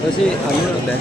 Itu sih anu deh.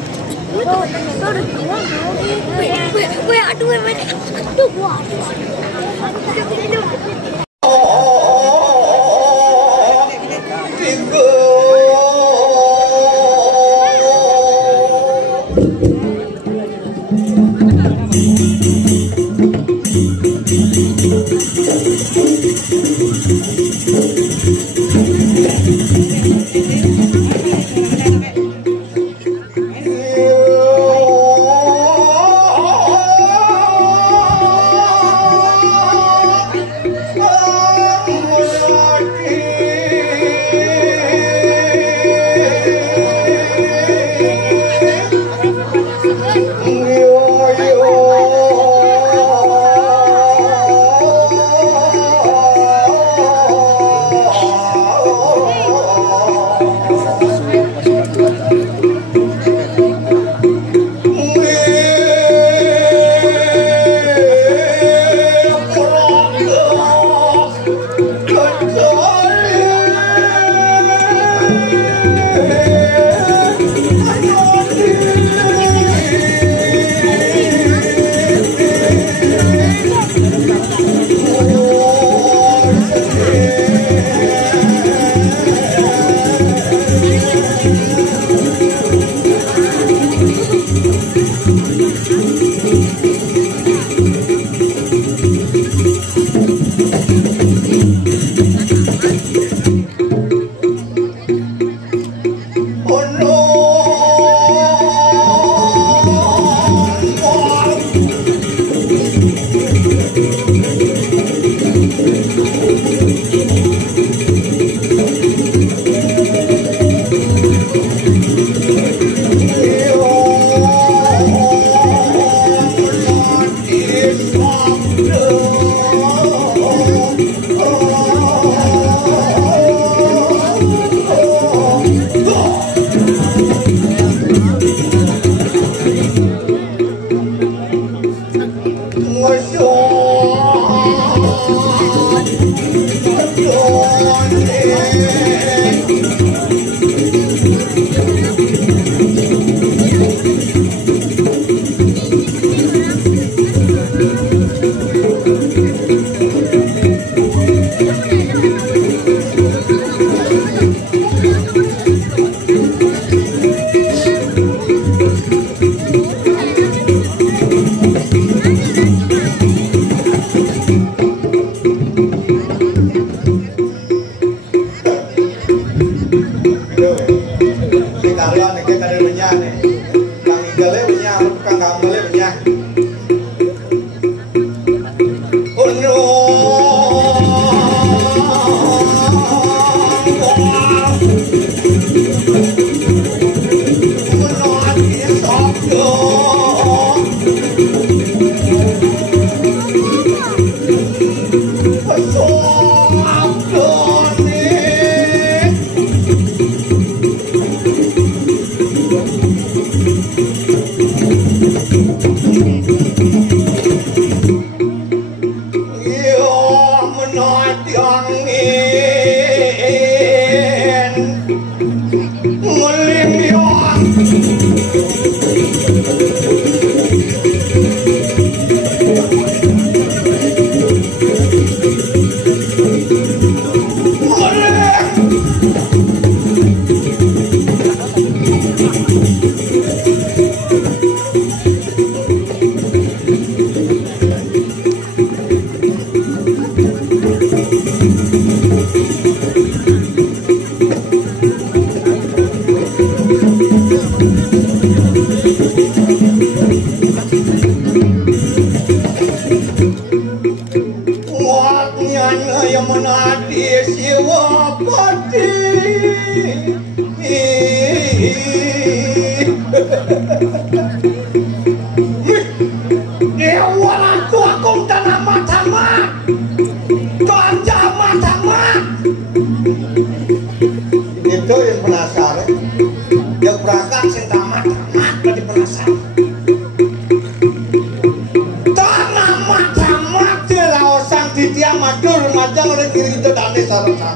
Aduh, ranjang oleh kiri itu dane sarana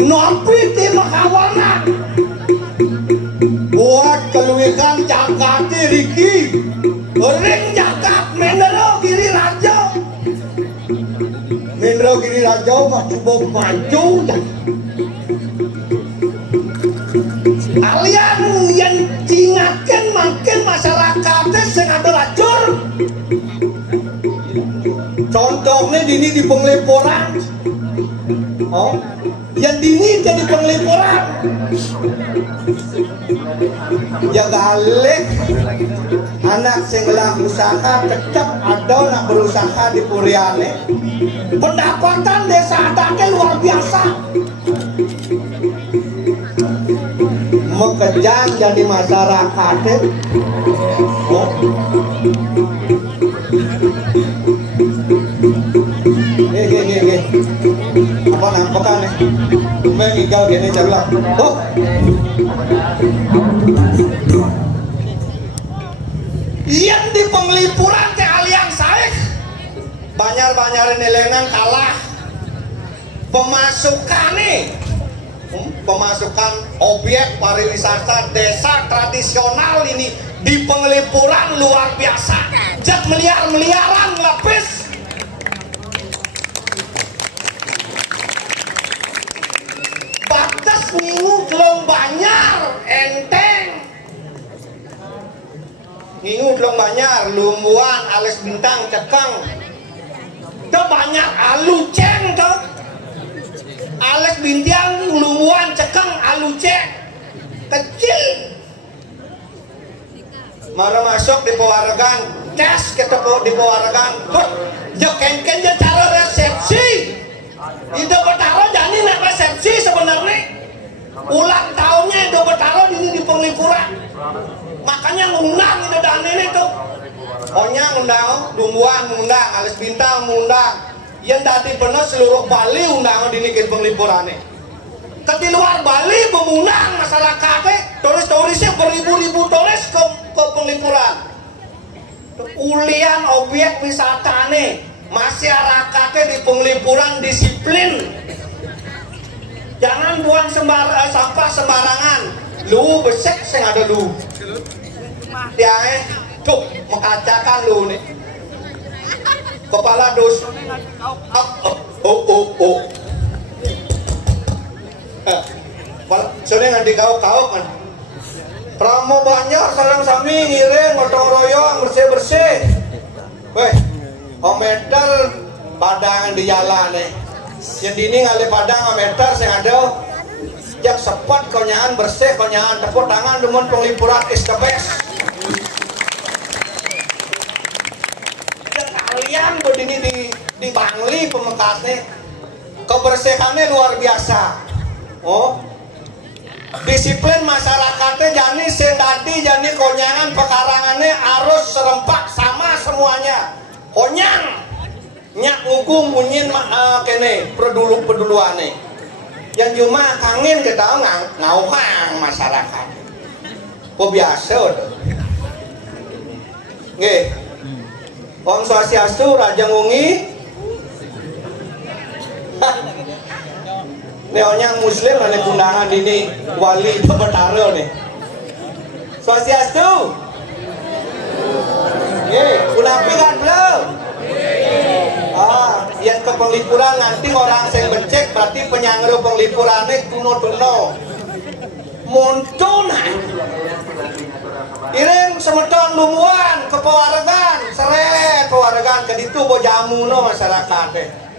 nopi ti makawana buat keluikan jagat Riki ring jagat Mendro Giri Raja Mendro Giri Raja maksud maju kalian yang cingakan makin masyarakatnya sing ada lacur contohnya dini di penglipuran oh yang dini jadi penglipuran ya galak anak sing lah usaha tetap ada nak berusaha di Puriane pendapatan desa adatnya luar biasa mekejang jadi masyarakat oh. Apa nampak nih? Mbak gigal gini jalan. Oh. Yang di penglipuran ke alian saik banyak nelengan kalah pemasukan nih pemasukan objek pariwisata desa tradisional ini di penglipuran luar biasa jat miliaran lapis batas ngingu gelong banyar enteng ngingu gelong banyar lumbuan alis bintang cekeng itu banyak aluceng tuh alis bintang lumbuan cekeng aluceng kecil mara masuk di pewaregan tes kita di pewaregan jok kengken je cara resepsi itu bertaruh jadi nak resepsi sebenarnya ulang tahunnya itu bertaruh ini di penglipuran makanya ngundang itu dan ini tuh pokoknya ngundang lumbuan ngundang alis bintang ngundang yang tadi benar seluruh Bali undang di ini penglipuran di luar Bali mengundang masyarakatnya turis-turisnya beribu-ribu turis ke penglipuran ulian objek wisata nih masyarakatnya di penglipuran disiplin jangan buang sampah sembarangan lu besek sing ada lu ya tuh mengkacakan lu nih kepala dos sering nanti kau kan Pramo banyak sarang sami ngiring gotong royong bersih weh ometer padang di jalan nih yang dini ngali padang ometer sing ada jak sepot konyangan bersih konyangan tepuk tangan demun penglipuran is the best dan kalian berdini di Bangli pemekasnya kebersihannya luar biasa oh disiplin masyarakatnya jani sendadi jani konyangan pekarangannya arus serempak sama semuanya konyang nyak ngugung bunyin kene peduluane yang cuma kangen kita ngauhang masyarakat kok biasa udah nggih Om Swastiastu Raja Ngungi neonyang muslim ada undangan ini wali itu bertaruh nih Swastiastu unapi kan belum yang ke penglipuran nanti orang yang becek berarti penyangga penglipurannya kuno muncul iring semeton lumuan ke pewaregan seret pewaregan ke ditu bo jamu no masyarakatnya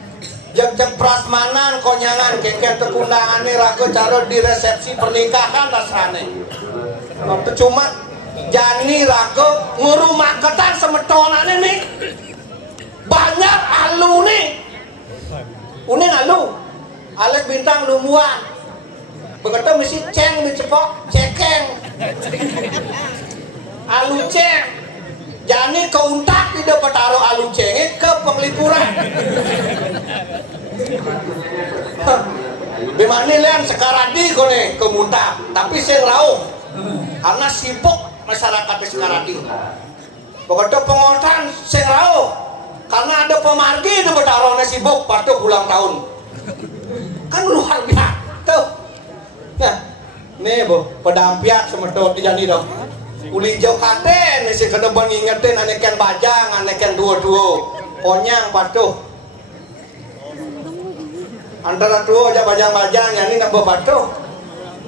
jeng prasmanan konyangan kengken tekundangan nih raga cara di resepsi pernikahan rasane waktu cuma jani raga ngurumah ketan semetonannya nih banyak alu nih uning alu alis bintang lumuan begitu mesti ceng dicepok cekeng alu ceng jani keuntak tidak bertaruh alu cengnya ke penglipuran bimani lian sekarang di kone kemuntak tapi saya rauh karena sibuk masyarakat sekarang di begitu pengotan saya rauh karena ada pemargi di Betarone sibuk waktu ulang tahun kan luar biasa tuh. Nah nih bu pedampiak semedot di jadi dong uli jauh katen si kedepan ngingetin aneken bajang aneken dua-dua konyang patuh antara dua aja bajang-bajang yang ini nak bapatuh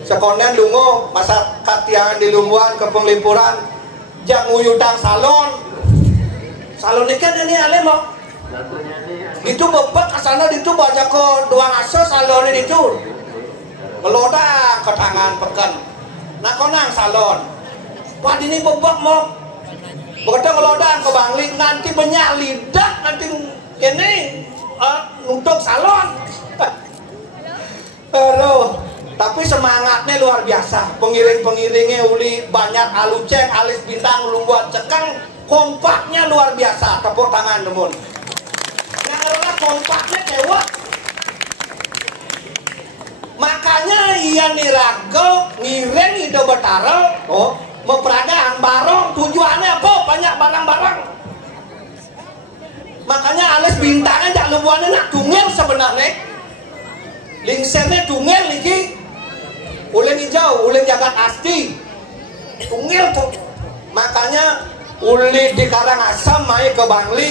sekonden lungo masa katiangan di lumbuan ke penglipuran jak nguyutang salon ini kan ini ale mau itu bebek kesana itu banyak ke dua aso salon ini itu meloda ke tangan pekan nah konang salon wah ini bebek mau begitu meloda ke bangling nanti banyak lidah nanti ini untuk salon aduh tapi semangatnya luar biasa pengiring-pengiringnya uli banyak aluceng alis bintang lumbuan cekang kompaknya luar biasa tepuk tangan temun karena kompaknya kewak makanya iya nirago ngiring ide betara memperagaan barong tujuannya apa banyak barang-barang makanya alis bintangnya jak lumbuannya nak tungel sebenarnya lingsernya tungel lagi ulen hijau ulen jagat asti tungel tuh makanya uli di Karangasem mai ke Bangli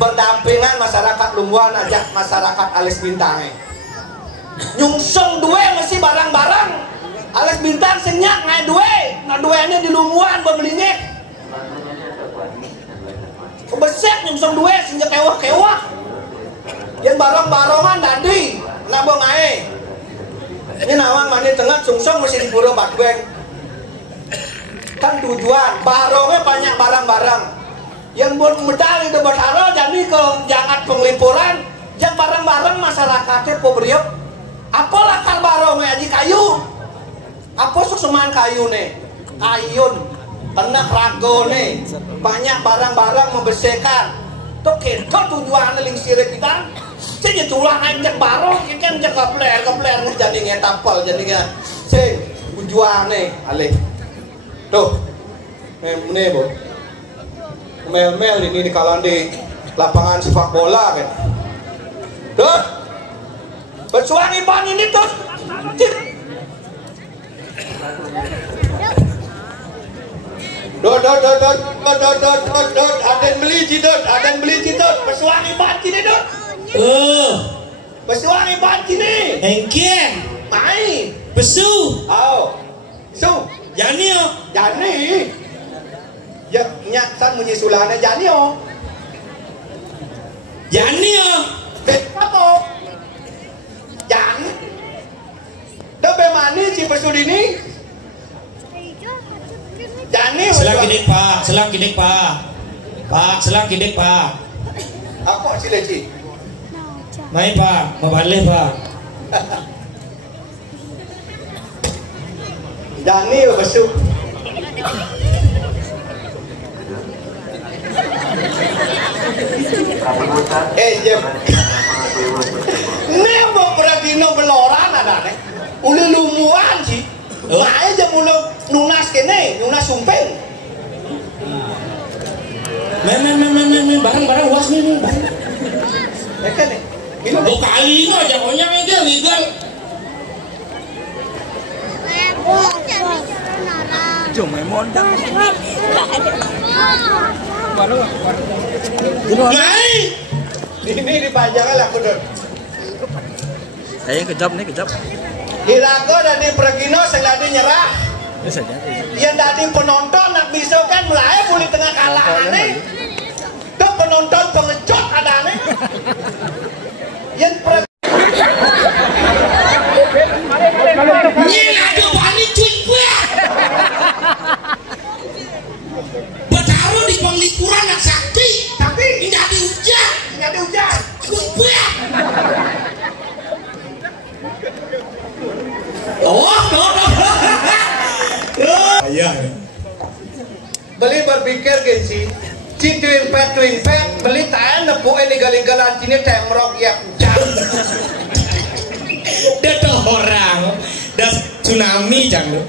berdampingan masyarakat lumbuan ajak masyarakat alis bintangnya nyungsung dua masih barang-barang alis bintang senyak ngai dua nah duanya di lumbuan bebelingit kebesek nyungsung dua senjak kewah-kewah yang barang-barongan tadi nabong ngai ini nawang mani tengah sungsung masih di pura Batweng kan tujuan barongnya banyak barang-barang yang buat medali di Betara jadi ke jangan penglipuran yang barang-barang masyarakatnya pobriok apa lakar barongnya aja kayu apa susuman kayu nih kayun kena rago nih banyak barang-barang membersihkan tuh kita tujuannya lingsir kita jadi tulang anjak barong kan jak kepler jadi tapal jadinya sing tujuannya alih tuh ini bu mel ini di kalan di lapangan sepak bola kan tuh bersuang iban ini tuh ada yang beli jidot bersuang iban ini tuh bersuang iban ini engkeng main besu su Jani ya nyak san menyusulane Jani apa Jan dobe mani ci pesudini Jani selang gidek pak selang gidek pak apa ci leci mai pak mabaleh pak Jani besu jem nebo peragino beloran ada nih uli lumuan sih lae aja mulu nunas kene nunas sumpeng men barang-barang was nih ya kan nih lo kali no aja konyang aja legal cuma modal ini dipajang lah kudut kayaknya kejap Hirago dari Pregino sengaja nyerah yang tadi penonton nak bisa kan mulai boleh tengah kalah aneh tuh penonton pengecut ada aneh yang ada balik cuy gue Betaro di penglipuran yang sakti tapi tidak ada hujan cuy gue ayah beli berpikir gengsi twin pet beli tahan nepuk ini galing-galan sini temrok ya hujan ada orang ada tsunami jangan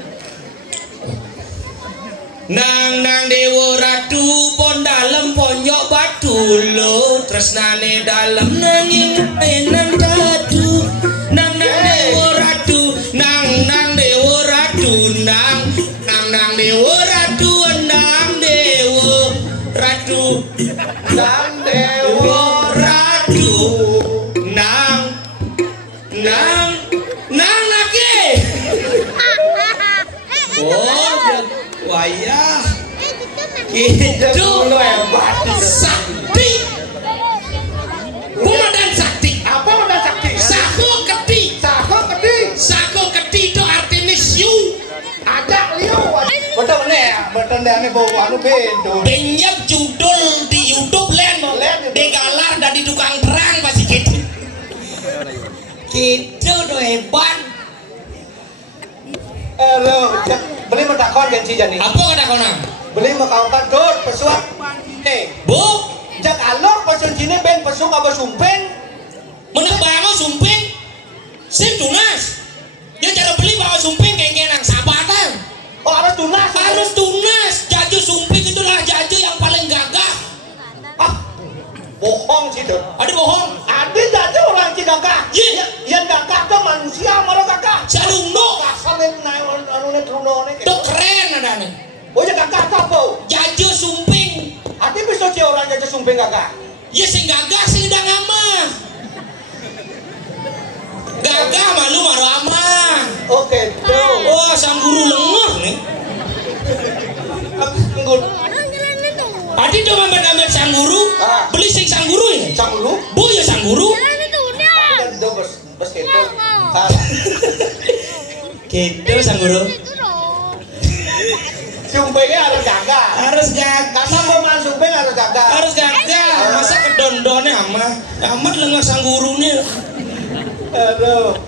Nang dewa ratu pon dalem ponyok batu lo tresnane dalem nanging enan dadu nang dewa ratu nang dewa ratu nang dewa ratu nang dewa ratu nang lagi. Oh, wayah. Itu sakti. Komandan sakti. Apa udah sakti? Sako keti. Sako keti itu artinya siu. Ada liu. Betul nih bau anu bendo. Banyak judul di YouTube len. Degalar dari tukang perang pasti gitu. Gitu tuh hebat. Beli mentakon kan sih jani. Apa kata kau nang? Beli makaungkan dot pesuak cine. Bu, Jak alor pesun cine ben pesuk apa sumpeng. menek bango sumping. Sim tunas. Dia cara beli bawa sumping kayak nang sabatan. Oh harus tunas. Harus tunas. Jaju sumping itulah jaju yang paling gagah. Ah, bohong sih dot. Ada bohong. Ada jaju orang cigagah. Iya. Yang gagah tuh manusia marah gagah. Si Aduno. Kasar nih naik anu nih truno nih. Itu keren ada nih. Oh ya gagah tuh apa? Jaju sumping. Hati bisa sih orang jaju sumpeng gagah. Ya sing gagah sing udah ngamah. Gagah malu maru amah. Oke tuh. Oh, sang guru lengah nih. Tunggu. Adi tuh ngambil sang guru. Ah. Beli sing sang guru ya. Sang dulu. Bu ya sang guru. Dan itu bos itu. Gitu sang guru. Sumpengnya harus gagah. Harus gagah. Karena mau masuk sumpeng harus gagah. Harus gagah. Masa kedondonnya amah. Amat lengah sang gurunya. Aduh.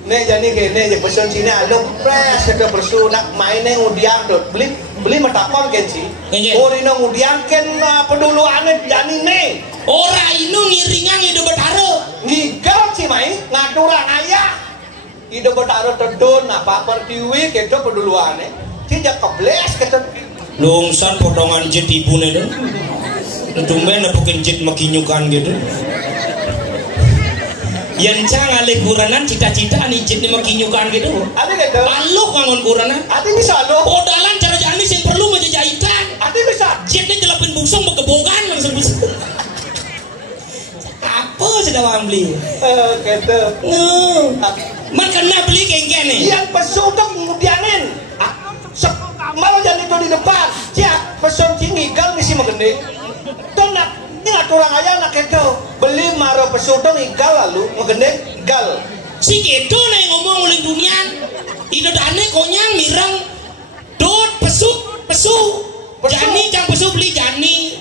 Nih jadi gini, jadi pesan sini alung pres kita bersunak mainnya ngudian tuh. Beli metakon kan sih. Iya. Orino ngudian kan peduluannya jani nih. Ora inu ngiringan hidup bertaruh. Ngigal sih main ngaturan ayah. Hidup bertaruh tedun apa pertiwi kita peduluannya. Tidak kebles kita. Lungsan potongan jet ibu nih dong. Tumben nepukin jet makinyukan gitu. Yang cang alih kuranan cita-cita nih jet nih makinyukan gitu. Ada gitu. Aluk ngangon kuranan. Ada bisa lo. Podalan cara jani sing perlu menjajahitan. Ada bisa. Jetnya jelapin busung bekebogan langsung bisa. Apa sudah mau beli? Gitu. Man kena beli kengken nih. Yang pesu tuh kemudianin. Malah jangan itu di depan. Siap pesun cingigal misi menggede. Tuh nak ini aturan aja nak itu. Beli maro pesu tuh igal lalu menggede gal. Si gitu nih ngomong uling dunia. Ida dane konyang mirang. Dot pesu. Jani jang pesu beli jani.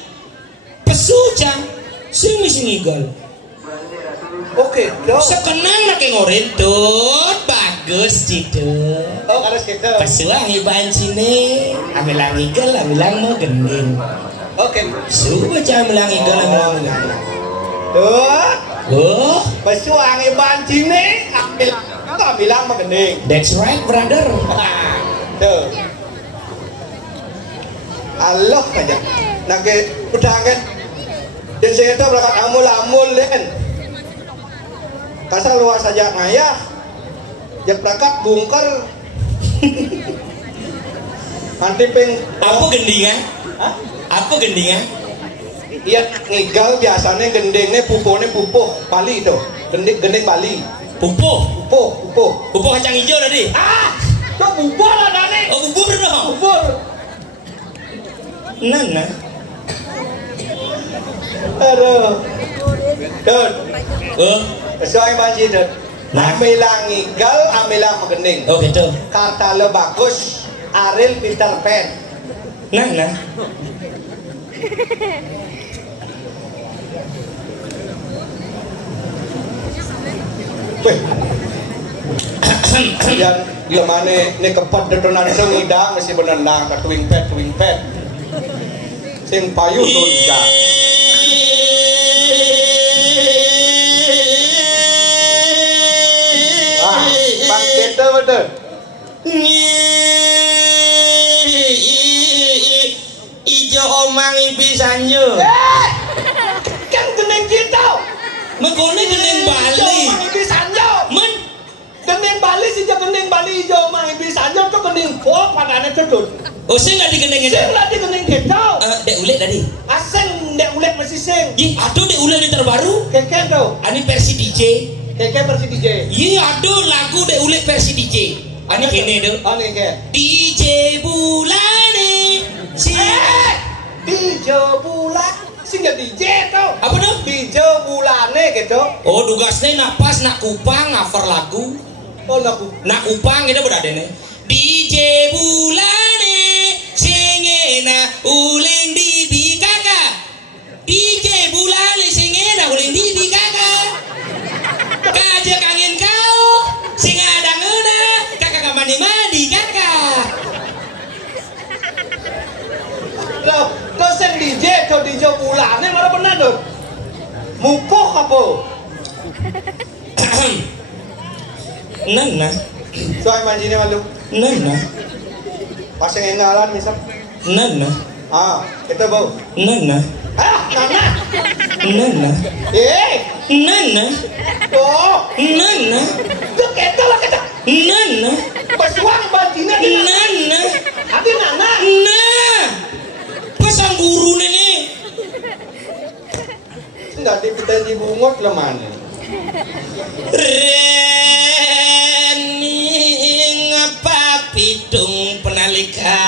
Pesu jang. Sing misi ngigal. Oke, dong. Sekenang nak ngorin dot bagus gitu. Oh harus gitu. Pesuang iban sini. Amilang igal, amilang mau gending. Oke. Suka jangan bilang igal, amilang mau gending. Tuh. Oh, Pesu angin banci nih. Ambil bilang menggede. that's right brother. Tuh. Allah aja. Nake udah kan. Dan saya itu berangkat amul den. Kasar luas saja ngayah. Ya berangkat bungker. Nanti peng. Apa gendingan? Hah? Apa gendingan? Iya ngigal biasanya gendengnya pupuhnya pupuh Bali itu. Gending Bali. Pupuh. Pupuh. Kacang hijau tadi. Ah, itu bubur lah Dani. Oh, bubur dong. Bubur. Nana. Aduh. Dut. Oh, Sesuai masih dut. Nah. Amilang ngigal, amilang menggending. oh gitu. Kata lo bagus. Ariel Peter Pan. Nana. Yang mana ni kepat detonan sengida mesti benendang ke twing pet. Sing payu dosa. Ah, bang kita betul. sanyo. Kan gening kita. Megone gening Bali. Mang Ibi sanyo. Men Gening Bali sih gening Bali hijau Mang Ibi sanyo tuh gening po padane cedut. oh sing enggak digendeng itu. Sing lagi gening kita. Dek Ulek tadi. Aseng dek Ulek masih sing. Ih, aduh Dek Ulek ini terbaru. Keke tuh. Ani versi DJ. Keke versi DJ. Iya, aduh lagu Dek Ulek versi DJ. Ani kene tuh. Oh nih ke. DJ Bulane. Si DJ bulan. Sing ya DJ tuh. apa tuh? DJ bulane gitu. Oh, tugasnya nak pas nak kupang cover lagu. Oh lagu. Nak kupang gitu berada nih. DJ Bulane singena uling di kakak. DJ Bulane singena uling di kakak. Kaje kangen kau sing ada ngena kakak kamani mandi kakak. Lo sing DJ tuh DJ bulane mana pernah tuh? Mupoh apa? Nana, Soalnya manjine malu. nana, Pas yang ngalan misal. nana, Ah, kita bau. nana, Ah, nana. nana, nana, Oh, nana, itu kita lah kita. nana, Pesuang banjine di nana. Abi nana. Nah, pasang guru nenek. Enggak dipedai di bungot lemane. Rening apa pidung penalika.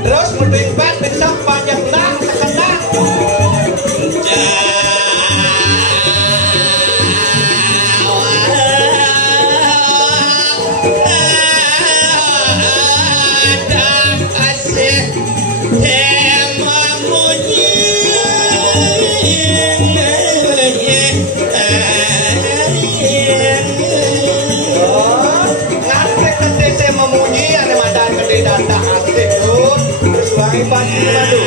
Terus mending bat besok panjang nang sekenang. Ngantek nanti saya memuji ane madan gede data asli tuh. Suami pasti madu.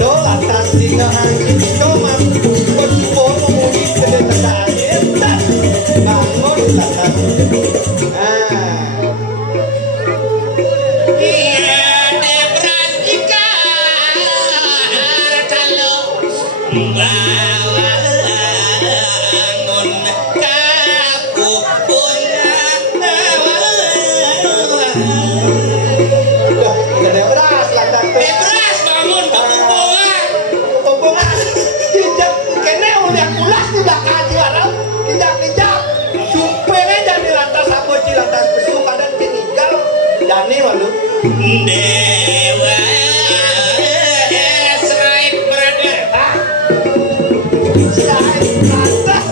Lo atas tinggal anjing coman. Kau memuji gede data asli. Bangun data. Gede beras lantak tuh. Hubungan tidak kene udah ulas tidak kaji orang tidak sumpahnya jadi lantas apa sih lantas besu kadang tinggal jani malu Dewa Esraik brother. saya lantas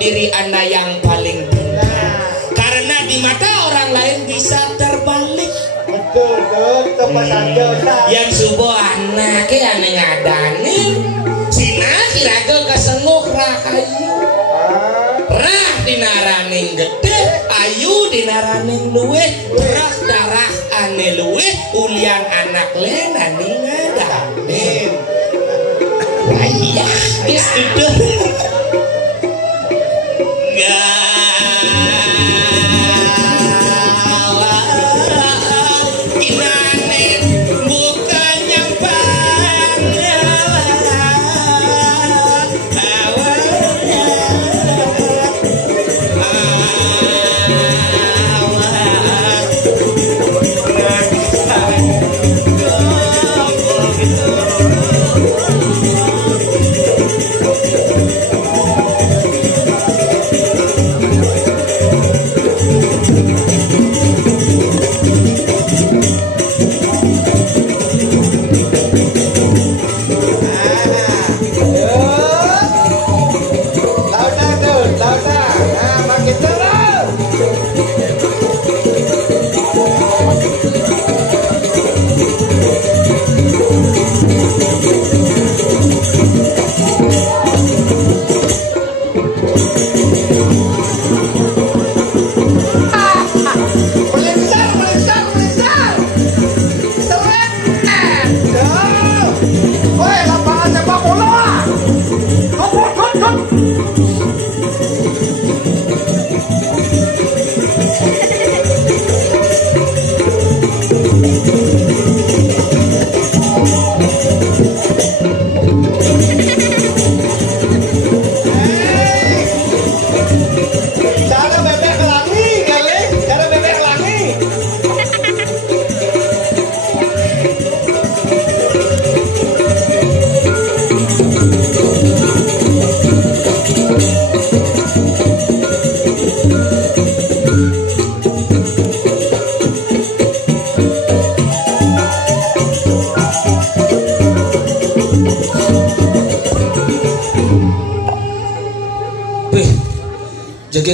diri Anda yang paling benar. Karena di mata orang lain bisa terbalik. betul tepat saja Yang subuh anak ane ngadanin Sina kiraga kesenguk rakayu. Rah dinaraning gede, ayu dinaraning luweh, terus darah ane luweh, ulian anak lenaning ngadanin. Ayah, geus duduh.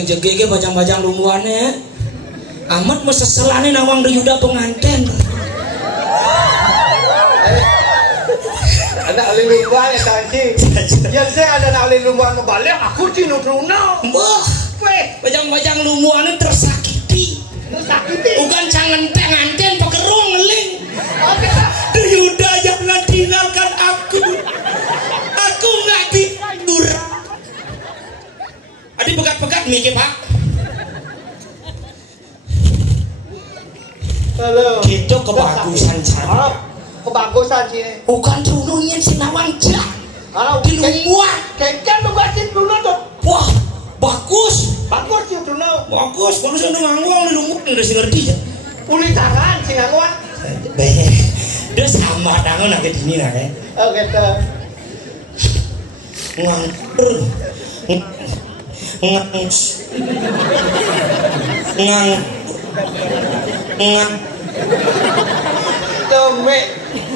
Jegege bajang-bajang lumbuannya amat meseselane nawang deyuda penganten anak oleh lumbuan ya tanci yang saya ada anak oleh lumbuan balik aku cinu truna mbah bajang-bajang lumbuannya tersakiti bukan cangen penganten pekerung ngeling deyuda jangan tinggalkan aku nggak tidur. Adi pegat-pegat mikir pak. Halo. Gitu kebagusan cara. Kebagusan sih. Bukan tununnya si nawang jah. Di lumbuan. Kengken membatin tunun tuh. Wah bagus. Bagus sih tunun. Bagus. Bagus yang ngangguang di lumbuan udah sih ngerti ya. Pulih tangan sih ngangguang. Dia sama tangan nak kedini nak ya. Oh gitu. Nganggur. Ngang tuh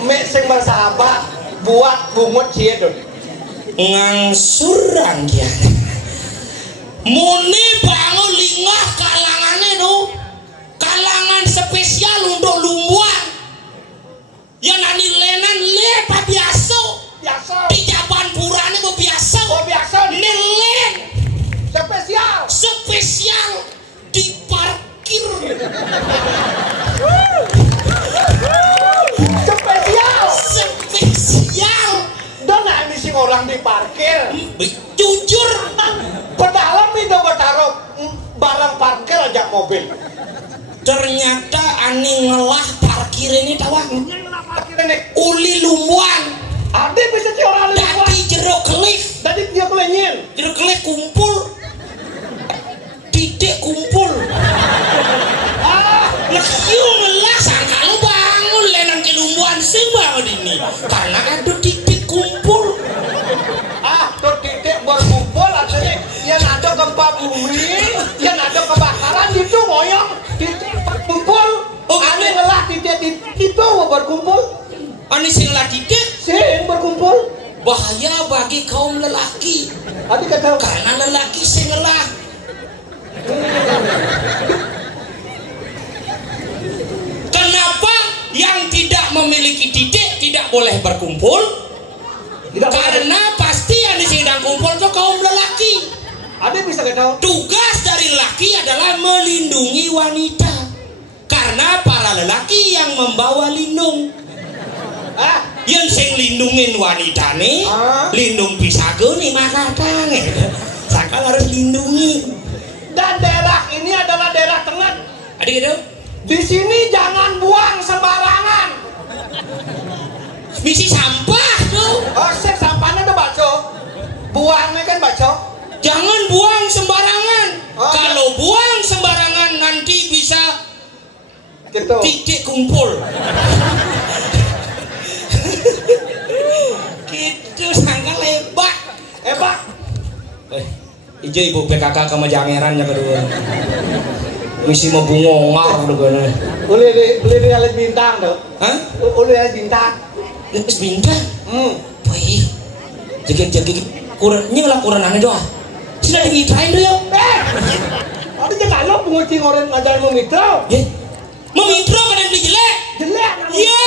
me sing bersahabat buat bungut cie tuh ngangsurang ya muni bangun lingah kalangannya tuh kalangan spesial untuk lumbuan yang nani lenan lepa biasa di Jaban Purane kok biasa nilen spesial diparkir spesial dan ini sih orang diparkir jujur pedalam itu bertaruh barang parkir aja mobil ternyata ani ngelah parkir ini tawang uli lumbuan ada bisa si orang lumbuan tadi jeruk kelif tadi dia kulenyin jeruk kelif kumpul titik kumpul nah yuk ngelah sangka lu bangun lenang ke lumbuan sih bangun ini karena ada titik kumpul tuh titik berkumpul artinya yang ada gempa bumi yang ada kebakaran itu ngoyong titik berkumpul aneh ngelah titik itu berkumpul aneh sih ngelah titik sih berkumpul bahaya bagi kaum lelaki karena lelaki sih ngelah kenapa yang tidak memiliki titik tidak boleh berkumpul karena pasti yang di sidang kumpul itu kaum lelaki ada bisa Tugas dari lelaki adalah melindungi wanita. Karena para lelaki yang membawa lindung. Yang sing lindungin wanita nih, lindung pisago nih makatang. Sakal harus lindungi. Dan daerah ini adalah daerah tengah. Adik itu? Di sini jangan buang sembarangan. Misi sampah tuh. Oh, sampahnya tuh baco. Buangnya kan baco. Jangan buang sembarangan. Kalau ya. buang sembarangan nanti bisa Gitu. titik kumpul. Gitu sangka lebat. Ijo ibu PKK sama jangeran yang kedua. Misi mau bungong dugana. Beli di alat bintang tuh. Hah? Uli alat bintang. Lepas bintang. Wih. Jegit kurang lah kurang aneh doa. Sudah digitrain tuh ya. Tapi jangan lo pengucing orang ngajarin memikro. Ya. Memikro kan yang jelek. Jelek. Ya.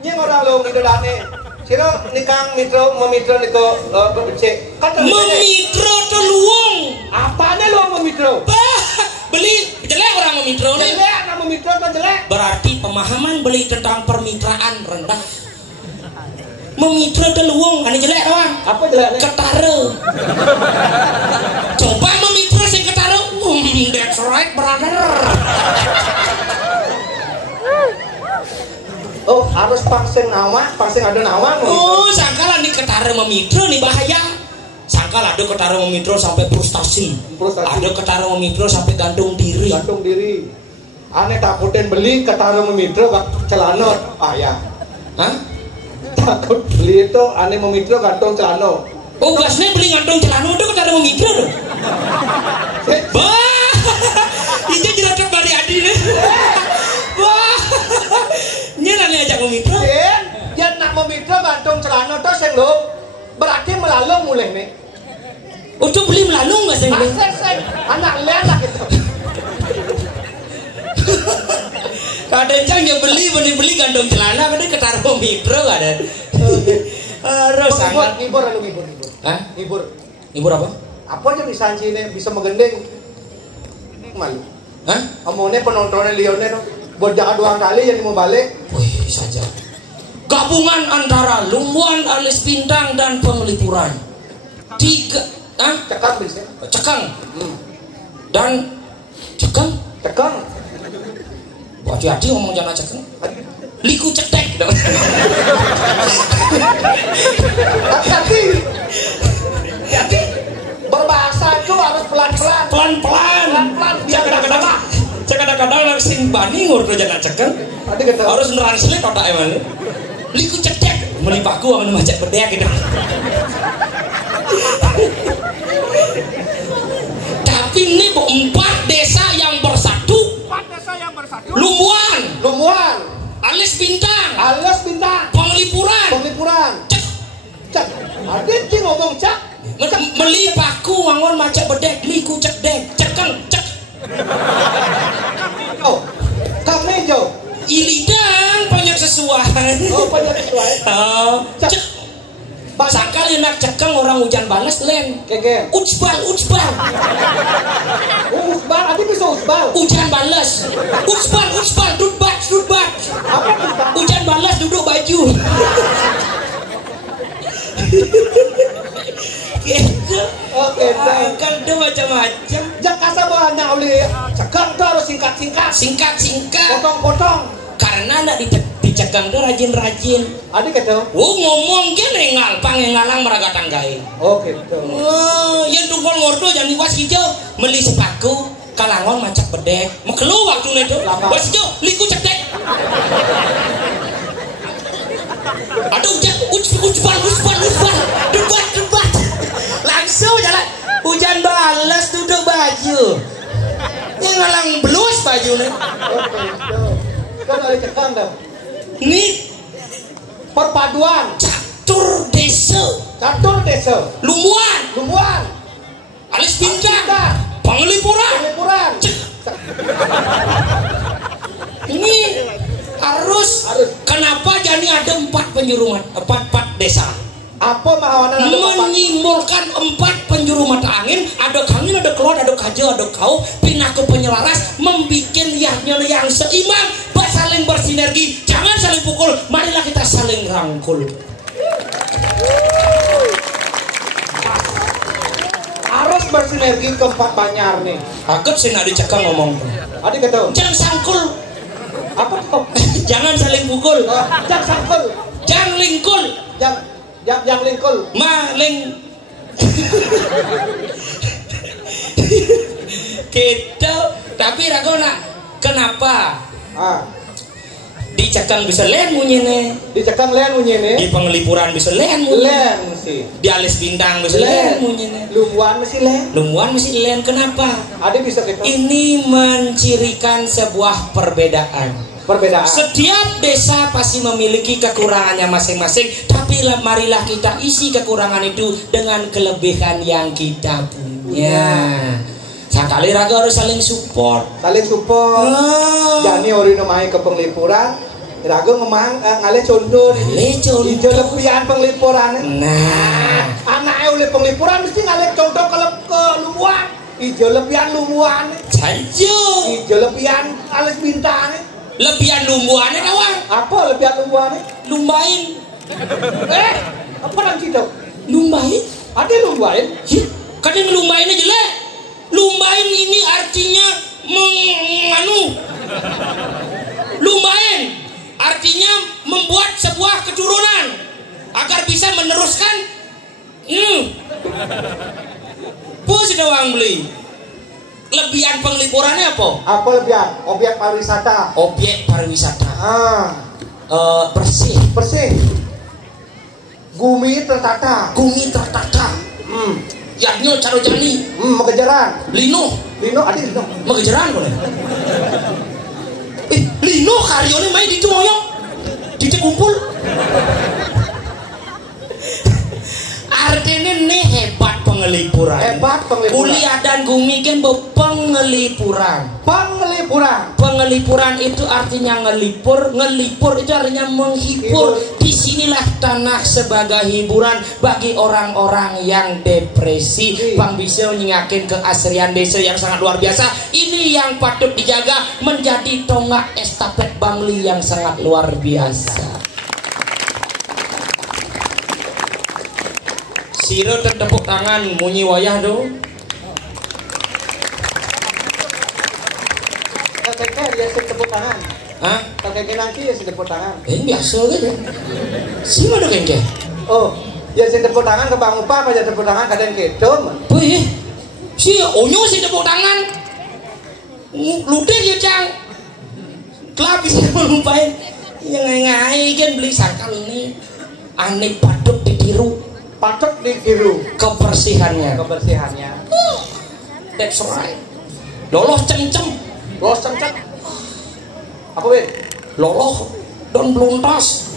Ini orang lo ngidolane. Sino nikang memikro niko becek. Memikro tuh luang. Apanya lo memikro? Beli jelek orang memikro nih. Jelek, orang memikro kan jelek. Berarti pemahaman beli tentang permitraan rendah. Memitra teluung, ane jelek doang. Apa jelek? Ketara. Coba memitra sing ketara. That's right, brother. Oh, harus pangsing ada nawa. Oh, sangkal ane ketara memitra nih bahaya. Sangkal ada ketara memitra sampai frustasi. Ada ketara memitra sampai gantung diri. Ane takutin beli ketara memitra celanot. Ya. Hah? Takut beli itu aneh memikro gantung celana. Oh gasnya beli gantung celana itu ketara memikro tuh. Wah, ini jelas bari adi nih. Wah, nyala nih ajak memikro. Dia nak memikro gantung celana tuh sing lo berarti melalung mulai nih. Untuk beli melalung nggak sih? Anak lian lah gitu. Kadang dia beli gantung celana, kadang ketaruh mikro ada. Harus sangat. Ngibur. Hah? Ngibur apa? Apa aja bisa sini bisa menggendeng. Malu. Hah? Amone penontonnya Lionel buat jangan 2 kali yang mau balik. Wih saja. Gabungan antara lumbuan alis bintang dan pengelipuran. Cekang bisa. Cekang. Dan cekang. Hati-hati ngomong jangan cekang. Liku cetek. Hati-hati. Berbahasa itu harus pelan-pelan. Pelan-pelan. Kadang-kadang sing bani ngurut jangan cekang. Harus translate otak emang. Liku cetek. Melipaku akan macet bedek gitu. Tapi ini 4 desa yang bersatu. Lumbuan. Alis bintang. Pengelipuran. Cek. Ada sih ngomong cek. Melipaku wangon macet bedek. Liku cekdek. Cekeng. Cek. Oh, kami jo. Ilidang banyak sesuai. Oh, banyak sesuai. Cek. Sangkal enak cekeng orang hujan balas len. Kege. Utsbal. Usbal, ada bisa usbal. Hujan balas. Utsbal, dudbat. Apa usbal? Hujan balas duduk baju. Gitu. Oke, Kan tuh macam-macam. Jakasa banyak oleh cekang tuh harus singkat. Potong. Karena ndak dicekang tuh rajin. Ada gitu. Ngomong kan pangengalang meragatang gawe. Oh gitu. Yang tukol ngordo jangan diwas hijau. Meli sepaku kalangon macak bedek. Mekelu waktu itu. Was hijau liku cetek. Ada ucpan. Debat. Langsung jalan. Hujan balas duduk baju. Yang ngalang blus baju nih. Oke, gitu. Kan ada cekang dah. Ini perpaduan catur desa. Lumbuan. Alis bintang. Pengelipuran. Ini harus. Kenapa jadi ada 4 penyuruhan, 4 desa? Apa mahawana menyimpulkan 4 penjuru mata angin, ada angin, ada keluar, ada kajo, ada kau, pindah ke penyelaras, membikin yang seimbang, saling bersinergi, jangan saling pukul, marilah kita saling rangkul. Harus bersinergi ke 4 Banyar nih. Takut sih nak dicekang ngomong. Adik kata. Jangan sangkul. Apa tuh? Jangan saling pukul. Jangan sangkul. Jangan lingkul. Yang lingkul. Maling. Gitu. Tapi Ragona, kenapa? Dicekang bisa len munyene. Dicekang len munyene. Di Penglipuran bisa len munyene. Len mesti. Di Alis Bintang bisa len munyene. Lumuan mesti len. Lumuan mesti len. Kenapa? Ada bisa kita. Ini mencirikan sebuah perbedaan. Setiap desa pasti memiliki kekurangannya masing-masing, tapi marilah kita isi kekurangan itu dengan kelebihan yang kita punya. Sekali Raga harus saling support. Jani orino main ke Penglipuran, Raga memang ngale condor. Ijo lebihan Penglipuran. Nah, anaknya oleh Penglipuran mesti ngale condor ke Lumuan. Ijo lebihan Lumuan. Saja. Ijo lebihan Alis Bintang. Lebihan lumbuannya kawan. Apa lebihan lumbuannya? Lumbain. Apa nanti dong? Lumbain? Ada lumbain? Kadang lumbainnya jelek. Lumbain ini artinya Lumbain artinya membuat sebuah keturunan agar bisa meneruskan. Pus doang beli. Lebihan Penglipurannya apa? Apa lebihan? Objek pariwisata. Objek pariwisata. Bersih. Gumi tertata. Yaknyo caro jani. Mengejaran. Lino ada Lino. Mengejaran boleh. Lino karyone main di moyong. Di kumpul. Artinya nih hebat Penglipuran. Kuliah dan Gumi kan Penglipuran. Penglipuran itu artinya ngelipur itu artinya menghibur. Disinilah tanah sebagai hiburan bagi orang-orang yang depresi. Bang bisa nyingakin keasrian desa yang sangat luar biasa. Ini yang patut dijaga, menjadi tonggak estafet Bangli yang sangat luar biasa. Siro tepuk tangan munyi wayah do. Kakek dia tepuk tangan. Hah? Kakek nanti ya tepuk tangan. Biasa gitu. Siro ada kengke. Oh, ya tepuk tangan ke Bang Upah aja tepuk tangan kadang kedom. Wih, si onyo si tepuk tangan. Ludek ya cang. Kelapis ngumpain. Yang ngai kan beli sakal ini. Aneh patut ditiru. Kebersihannya. That's right. Lolos cengcem. Apa weh? Loloh dan beluntas.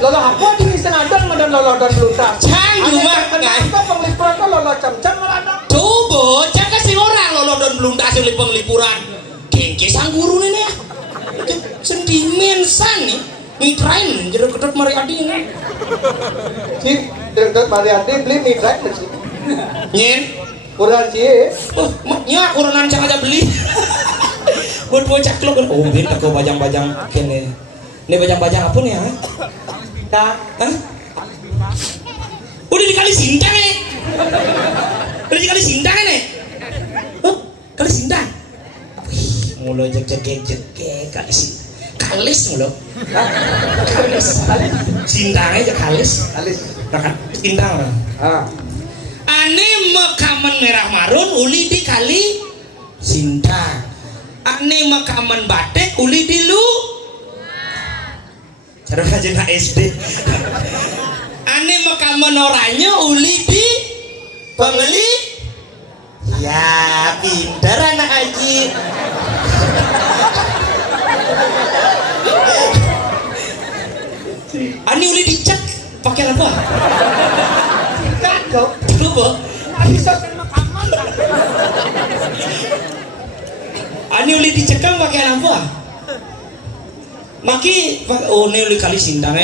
Loloh apa di senadang dan loloh dan beluntas? Cang cuma kenapa Penglipuran kok loloh cem-cem malah? Coba cak kasih orang loloh dan beluntas oleh Penglipuran. Kengke sang guru ini ya. Sentimensan nih. Mitrain jeruk kedap Mariadi ini. Si jeruk Mariadi beli mitrain mesti. Nyen. Kurang sih. Oh, nya kurangan cang aja beli. Buat bocah lo kan. Oh, bin aku bajang-bajang kene. Ini bajang-bajang apa nih ya? Hah? Udah dikali sintang nih. Udah dikali sintang nih. Kali sintang. Mulai jek-jek kali sintang. Kalis mulu. Sintang aja kalis. Sintang. Ane mekaman merah marun uli di kali sintang. Ane mekaman batek uli di lu. Cara aja nak SD. Ane mekaman oranye uli di Pengeli. Ya pinter anak Haji. Ani uli dicek pakai apa? Kagak. Coba. Ani uli dicekam pakai apa? Maki oh ini uli kali sindang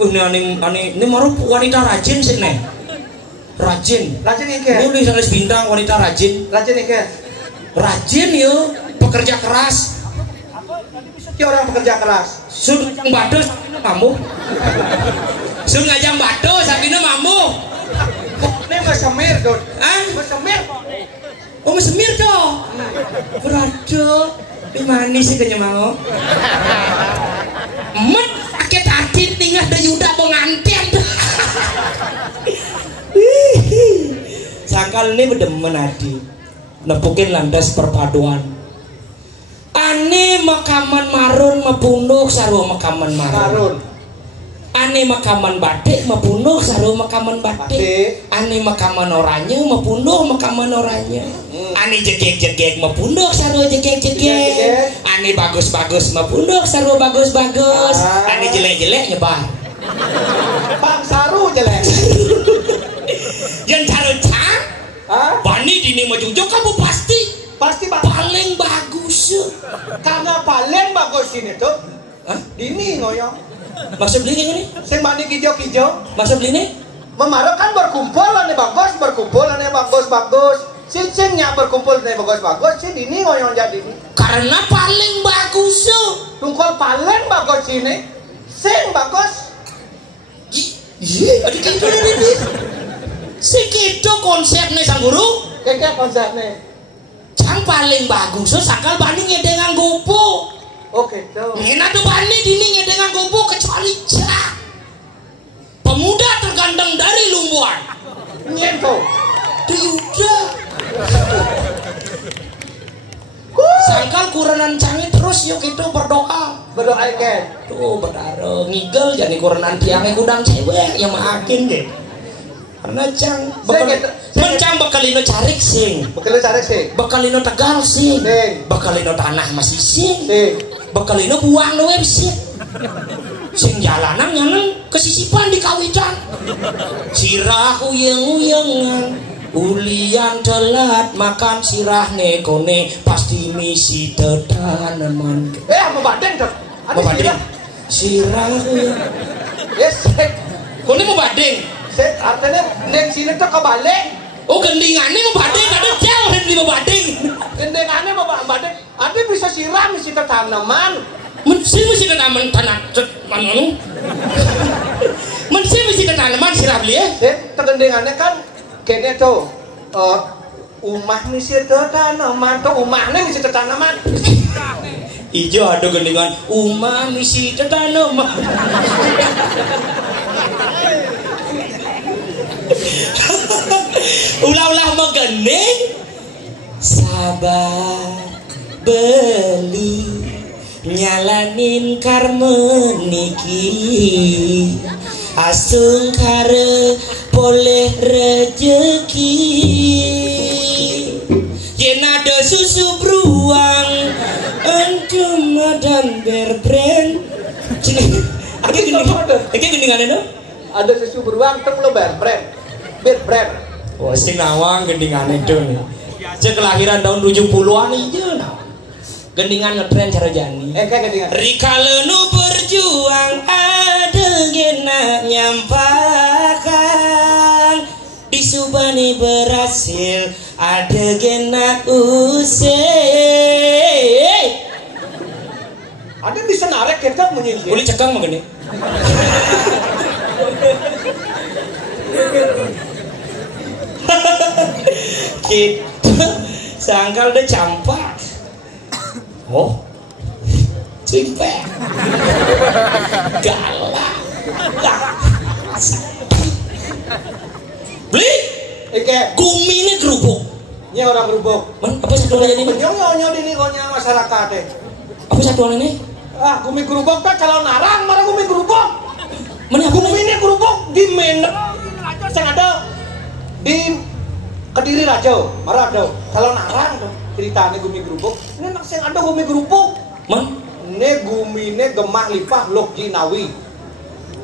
Ini maruh wanita rajin sih nih. Rajin iki. Nulis tulis bintang wanita rajin. Rajin iki. Rajin yo, pekerja keras. Ki orang pekerja keras. Sun ngajang badus kamu. Sun ngajang badus sabina mamu. Ini mesemir, Dot. Ah, Mesemir. oh mesemir toh. Berado. Di mana sih kenya mau? Met paket atin tinggal da yuda pengantin. Sangkal ini bedemen adi. Nepukin landas perpaduan. Ane makaman marun mapunduk sarua makaman marun. Ane makaman batik mapunduk sarua makaman batik. Ane makaman oranye mapunduk makaman oranye. Ane jegek-jegek mapunduk sarua jegek-jegek. Ane bagus-bagus mapunduk sarua bagus-bagus. Ane jelek-jelek nyebar. Bang saru jelek. Yang carut-carut Bani dini majujuk kamu pasti paling bagus. Karena paling bagus ini tuh. Dini ngoyong. Maksud beli ini? Sing bani kijau-kijau. Maksud beli ini? Memarok kan berkumpul ane bagus. Cincingnya berkumpul ane bagus. Si dini ngoyong jadi ini. Karena paling bagus. Tungkol paling bagus ini. Sing bagus. Iya, adik itu ini. Segitu konsepnya sang guru. Kayak konsepnya. Yang paling bagus sakal bani ngedengan gopo. Oke, tuh. Ngena tuh bani dini ngedengan gopo kecuali cak. Pemuda terganteng dari Lumbuan. Nyento. Tuyuda. Sangkal kurenan canggih terus yuk itu berdoa. Berdoa ikan. Tuh berdarah ngigel jadi kurenan tiangnya kudang cewek yang makin deh. Karena cang bekalino carik sing. Bekalino tegal sing. Bekalino tanah masih sing. Bekalino buang no website. Sing jalanan nyanen kesisipan di kawitan. Sirah uyeng-uyengan. Ulian telat makan sirah nekone pasti misi tetaneman. Mau badeng tuh. Badeng. Sirah uyeng. Yes. Kone mau badeng. Artinya neng sini tuh kebalik. Oh gendingannya mau badeng, kadang jauh dari mau badeng. Gendingannya mau badeng. Nanti bisa siram misi tanaman. Mesti tanaman tanah anu. Mesti tanaman siram dia. Tergendingannya kan kene tuh umah misi tanaman tuh umahnya misi tanaman. Ijo ada gendingan umah misi tanaman. Ulah-ulah megening sabar beli nyalanin karmeniki asung kare boleh rejeki yen ada susu beruang antum dan berbrand iki gendingan itu ada susu beruang tem lo berbrand. Wah sing nawang gendingan itu nih. Cek kelahiran tahun 70-an aja nah. Gendingan ngetren cara jani. Kayak gendingan. Rikalenu berjuang adegena nyampakan disubani berhasil adegena usai. Ada bisa narik kita menyingkir. Boleh cekang mah gini. Kita sangkal udah campak. Oh, cimpek, galak, beli, gumi ini gerubuk. Ini orang gerubuk. Man, apa satuan ini? Nyong ini konya masyarakat deh. Apa satuan ini? Gumi gerubuk kan kalau narang marah gumi gerubuk. Mana apa gumi ini gerubuk di mana? Yang ada di Kediri Rajo, marah ada. Kalau narang tuh ceritanya gumi gerubuk. Ini nak yang ada gumi gerubuk. Man, ini gumi ini gemah lipah lok jinawi.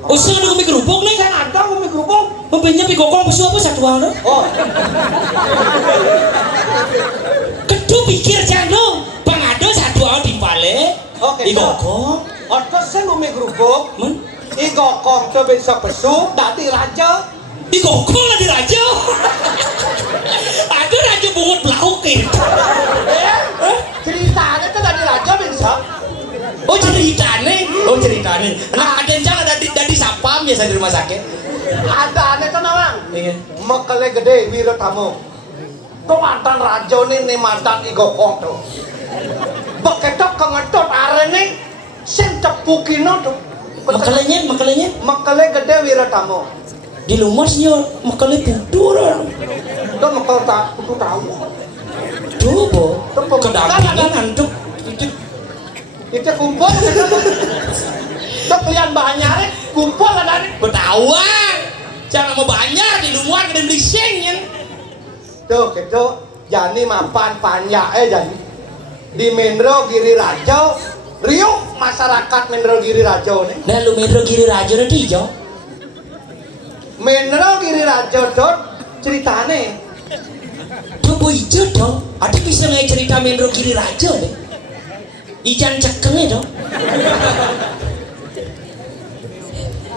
Oh, sih ada gumi gerubuk nih? Yang ada gumi gerubuk. Pembelinya pigokong pesu apa satuan tuh? Oh. Kedu pikir jangan pengado satuan di balik. Oke. Pigokong. Otot saya gumi gerubuk. Man, Igokong tuh bisa besuk dadi raja. Igokong lah di raja. Ada raja bungut laukin. Ceritanya tuh dadi raja bisa. Oh ceritanya. Nah ada yang jangan dari sapam biasa di rumah sakit. Ada aneh tuh nawang. Iya. Mekele gede Wiro Tamu. Tuh mantan raja nih mantan Igokong tuh. Beketok kengetot arene sing cepukino tuh. Makalenya. Mekele gede Wiro Tamu. Di lumasnya makale putur. Tuh mekel tak kudu tahu. Tuh bo. Tuh kedampingan ngantuk. Itu kumpul gitu. Tuh kalian banyak kumpul ada nih. Betahuan. Jangan mau banyak di luar dan beli sengnya. Tuh gitu. Jani mapan panjang jadi. Di Mendro Giri Raja. Riuh masyarakat Mendro Giri Raja nih. Nah lu Mendro Giri Raja udah hijau. Mendro Giri Raja tuh ceritane. Tuh bu hijau dong. Ada bisa nggak cerita Mendro Giri Raja deh. Ijan cekengnya dong.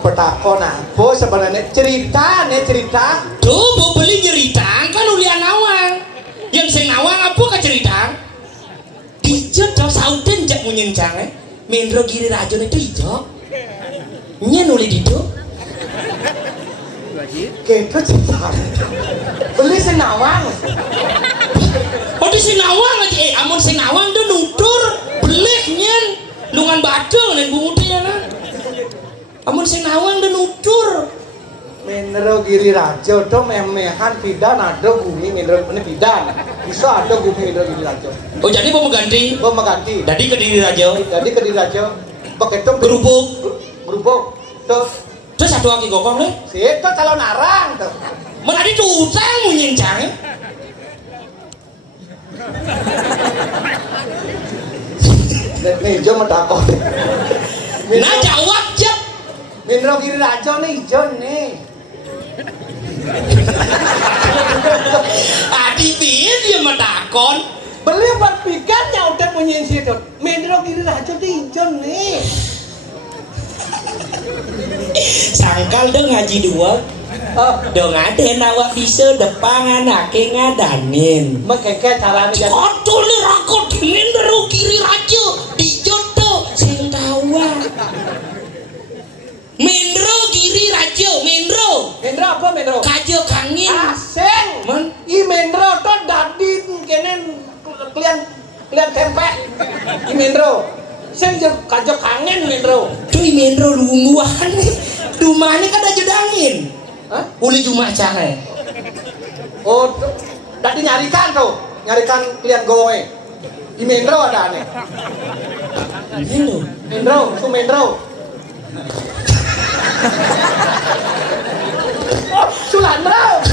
Petakon apa sebenarnya cerita. Tuh bu beli cerita kan ulian awang. Yang sing awang apa ke cerita? Hijau dong sauden jak munyencang Mendro Giri Raja itu hijau. Nya nulis itu. Gitu cerita. Beli senawang. Oh di Sinawang aja, amun Sinawang tuh nutur, belih nyen, lungan badung dan bungutnya kan. Amun Sinawang tuh nutur. Mendro Giri Raja tuh memehan pidan ada bumi Mendro ini pidan. Bisa ada bumi Mendro Giri Raja. Oh jadi mau mengganti? Mau mengganti. Jadi Kediri Raja. Pakai tuh gerubuk. Terus satu lagi gokong nih. Situ calon arang tuh. Menadi tuh utang mau nyencang. Nih hijau medakot. Nah jawab jep. Mendro Giri Raja nih hijau nih. Adi piye dia medakon. Beli berpikirnya udah punya situ. Mendro Giri Raja nih hijau nih. Sangkal dong ngaji dua. Dong ada nawak bisa depan anake ngadanin. Mekeke caranya jadi. Kotor nih rakot Mendro Giri Raja dijodoh sing tawa. Mendro Giri Raja, Mendro Apa Mendro? Kajo kangin. Aseng. Men. I Mendro tuh dadi kenen kalian tempe. I Mendro. Sing kajo kangen Mendro. Tuh i Mendro lumuan. Rumahnya kan ada jedangin. Hah? Uli Jumat cange. Oh, tadi nyarikan klien gowe. Di Mendro ada aneh. Mendro. Oh, Sulandra.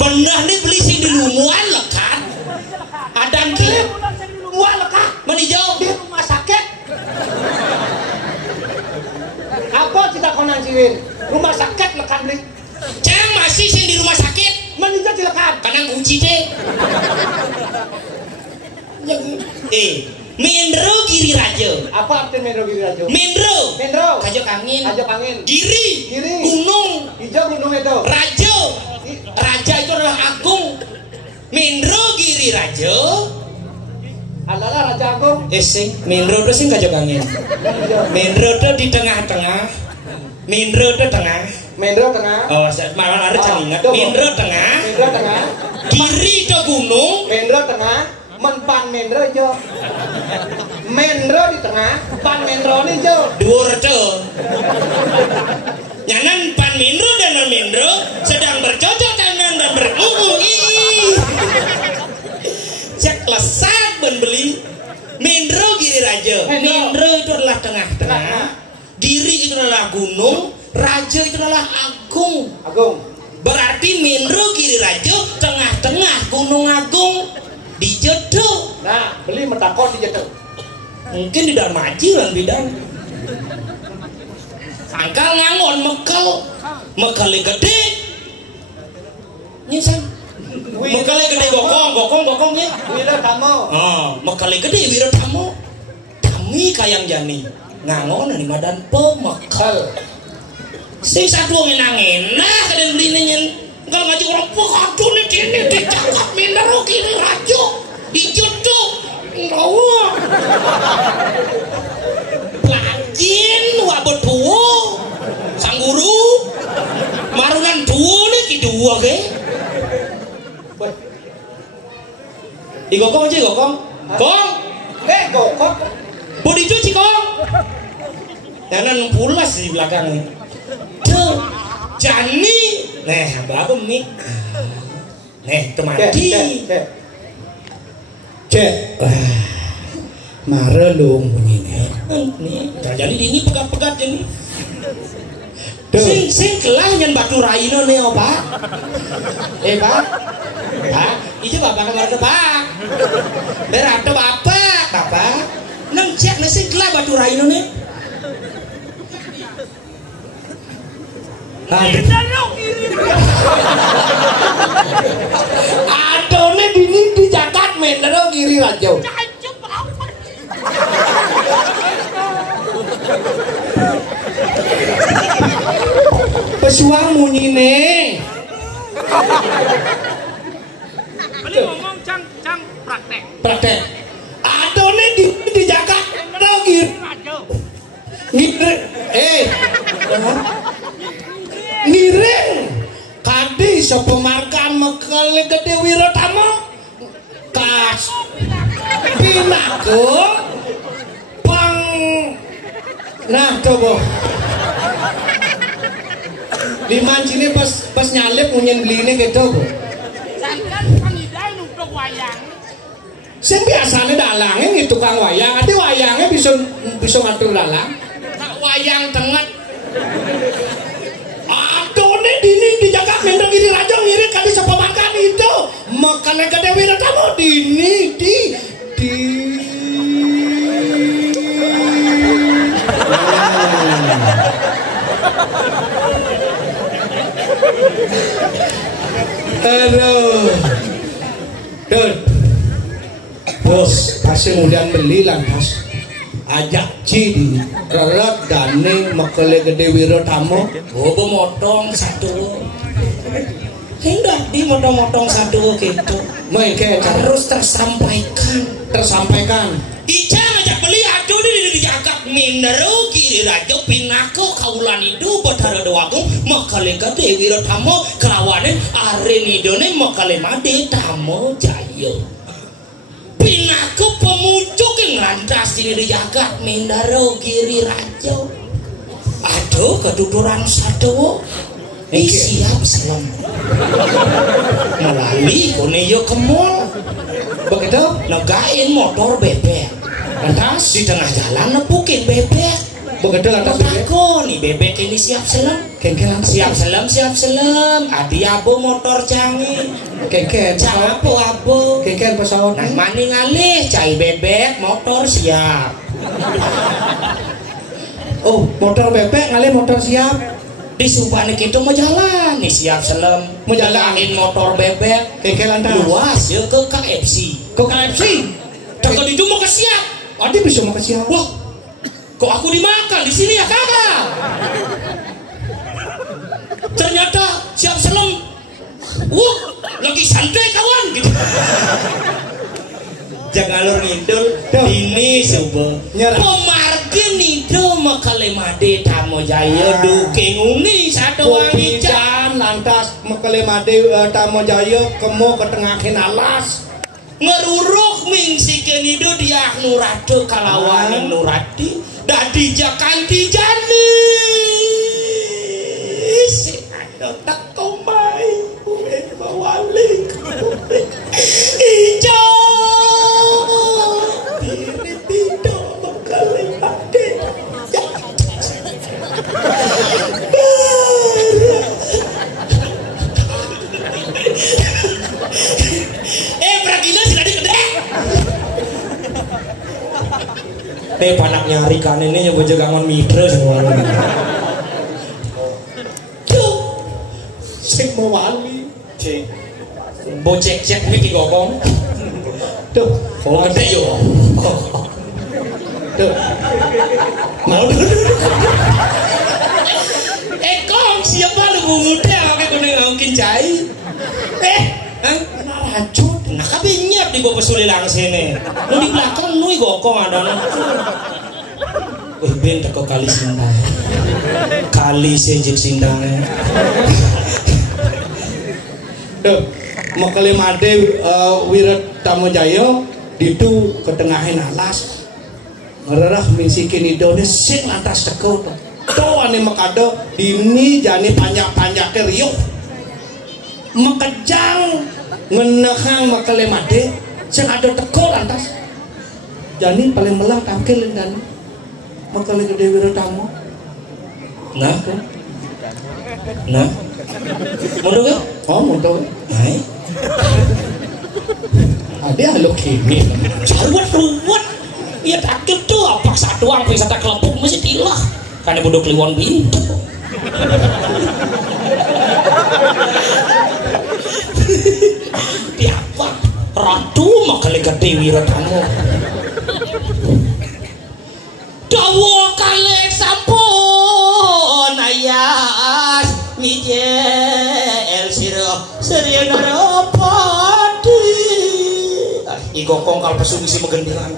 Benar nih beli sing di lumuan lekat. Adan ki. Lumuan lekat. Menijau Di rumah sakit. Apa cita konan siwin? Rumah sakit lekat beli. Cang masih sing di rumah sakit. Meninggal di lekat. Kanang kunci deh. Mendro Giri Raja. Apa arti Mendro Giri Raja? Mendro. Kajo kangin. Giri. Gunung. Hijau gunung itu. Raja itu adalah agung. Mendro Giri Raja adalah Raja Agung. Mendro itu sing kajo kangin. Mendro itu di tengah-tengah. Mendro itu tengah. Oh, malah ada calingat. Mendro tengah. Giri itu gunung. Mendro tengah. Menpan Mendro jo. Mendro di tengah. Pan Mendro ini jo. Dhuwur tuh. Nyanan pan Mendro dan non Mendro sedang bercocok tanam dan cek lesat ben beli. Mendro Giri Raja. Mendro itu adalah tengah-tengah. Giri itu adalah gunung. Raja itu adalah agung. Berarti Mendro Giri Raja tengah-tengah gunung agung. Dijodoh. Nah, beli metakon dijodoh. Mungkin di Darmaji lah bidang. Angkal ngangon mekel gede. Nyesang. Mekel gede gokongnya. Wiro Tamo. Oh, mekel gede Wiro Tamo. Jani kayang Jani ngangon nih madan pemekel sing satu enak kalian beli nyen kalau ngaji orang aduh nih ini dicakap minder kiri rajo dijodoh rawa pelajin wabot duo sang guru marunan duo nih kedua ke digokong aja gokong gong gokong bodi cuci kong jangan pulas di belakang nih tuh Jani apa nih temati cek marah lu bunyi nih jadi ini pegat-pegat jadi sing kelah nyen batu raino nih pak pak itu bapak kamar tebak berada bapak nang cek nasi kelah batu raino nih adone dini di Jakarta mendero kiri raja pesuang munyine beli ngomong cang praktek adone di Jakarta kiri miring kadi sapa marka Mekele Gede Wirotamo kas pinaku pang nah coba di mancine pas nyalip munyen beline gitu bu sampean pangidai untuk wayang sing biasane dalange ngi tukang wayang ade wayange bisa ngatur dalang wayang tenget adone dini dijaga mendeng kiri raja ngirit kali sapa makan itu Mekele Gede Wirotamo dini di aduh bos kasih kemudian beli lantas ajak Ci reret dane Mekele Gede Wirotamo bobo motong satu hendak di motong-motong satu gitu mereka harus tersampaikan Ica ngajak beli aduh di jakak mindero kiri raja pinako kaulan itu betara doagung Mekele Gede Wirotamo kelawanen arenidone Mekele Made Tamo Jayo pinaku pemucuk yang lantas ini dijagat mindaro kiri raja aduh keduduran satu siap selam melalui koneyo ke mall begitu negain motor bebek lantas di tengah jalan nepukin bebek begitu lantas aku nih bebek ini siap selam siap selam adi abo motor canggih apa abo pesawat nah maning alih cai bebek motor siap oh motor bebek ngalih motor siap disupane kita mau jalan nih siap selam mau jalanin motor bebek luas ya ke KFC jangan itu mau ke siap adi bisa mau ke siap wah kok aku dimakan di sini ya kakak ternyata siap selam lagi santai kawan gitu jangan ngalur ngidul ini coba pemargin itu Mekele Made Tamo Jayo duking uni satu wangi jan lantas Mekele Made Tamo Jayo kemo ketengahin alas ngeruruh mingsikeun itu dia nurade kalawan nuradi dadi jakanti jani si ada tak komai uwe bawalik ijo diri-diri Mekele Made Pragila sih tadi gede panak nyari kan ini yang bojo gangon mitra semua tuh sing mau wali bocek-cek ini gokong tuh gede yo Tuh. Mau Kong siapa lu muda kayak kuning ngaukin cai. Racun. Nah kabeh nyap di bawah pesulilang sini. Lu di belakang nui gokong ada anak. Wih ben teko kali sindang. Kali sejek sindangnya. Tuh, mau kelimade Wirat Tamojaya ditu ketengahin alas. Ngererah misikin idone sing lantas teko to. To ane makado dini jani panjak-panjake riuh. Makejang ngenehang makalemade sing ada teko lantas. Jani paling melah tampil dan makale gede Wiratamo. Nah. Mundur kan? Oh, mundur. Hai. Ada haluk kini. Ruwet. Ya takut tuh apa satuang wisata kelompok mesti tilah. Karena bodoh kliwon pintu. Tiapa ratu makale gede Wiratamo. Dawa kale sampun ayas mijel sira seriana pati. Iko kongkal pesu isi megendilan.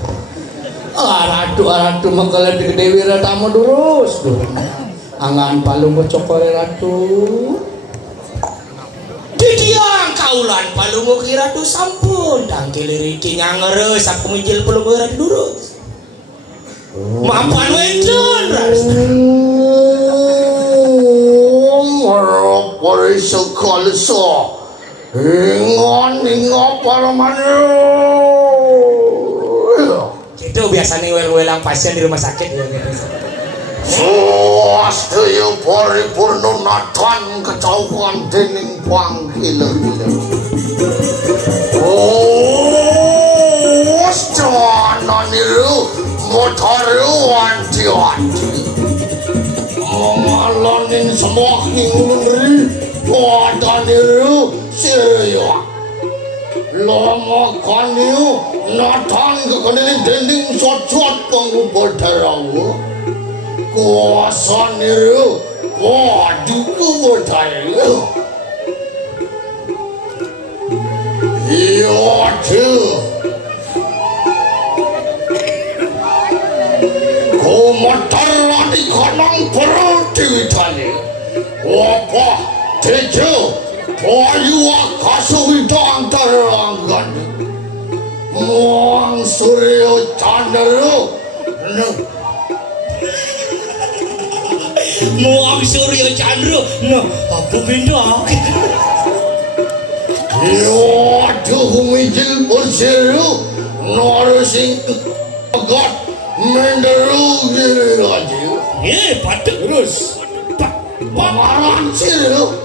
Ratu makale gede Wiratamo durus. Angan palung cokore ratu. Didiang kaulan palung kira tu sampun tangkil riki ngangereus aku mijil palung ratu durus. Mampan wedon ras. Ngorok sekali so. Ingon para mana. Itu biasanya wel-welang pasien di rumah sakit ya gitu. Swastaya paripurna natan kecauhan dening panggil-gila. Stana niru motaru anti-anti. Mengalanin semakin ngeri pada niru serius. Lama kaniu natan kekaniling dening sot-sot pangubah terawu. Kuasa niru waduh kubodaya. Iya tuh. Kumatarlah di kanang perut ditani. Wapa tejo payu akasuwita antaranggan. Muang suryo candero. Muang Surya Chandra. Nah, apa benda? Waduh humijil berseru narasing agat menderu diri lagi. Patut terus. Pamaran siru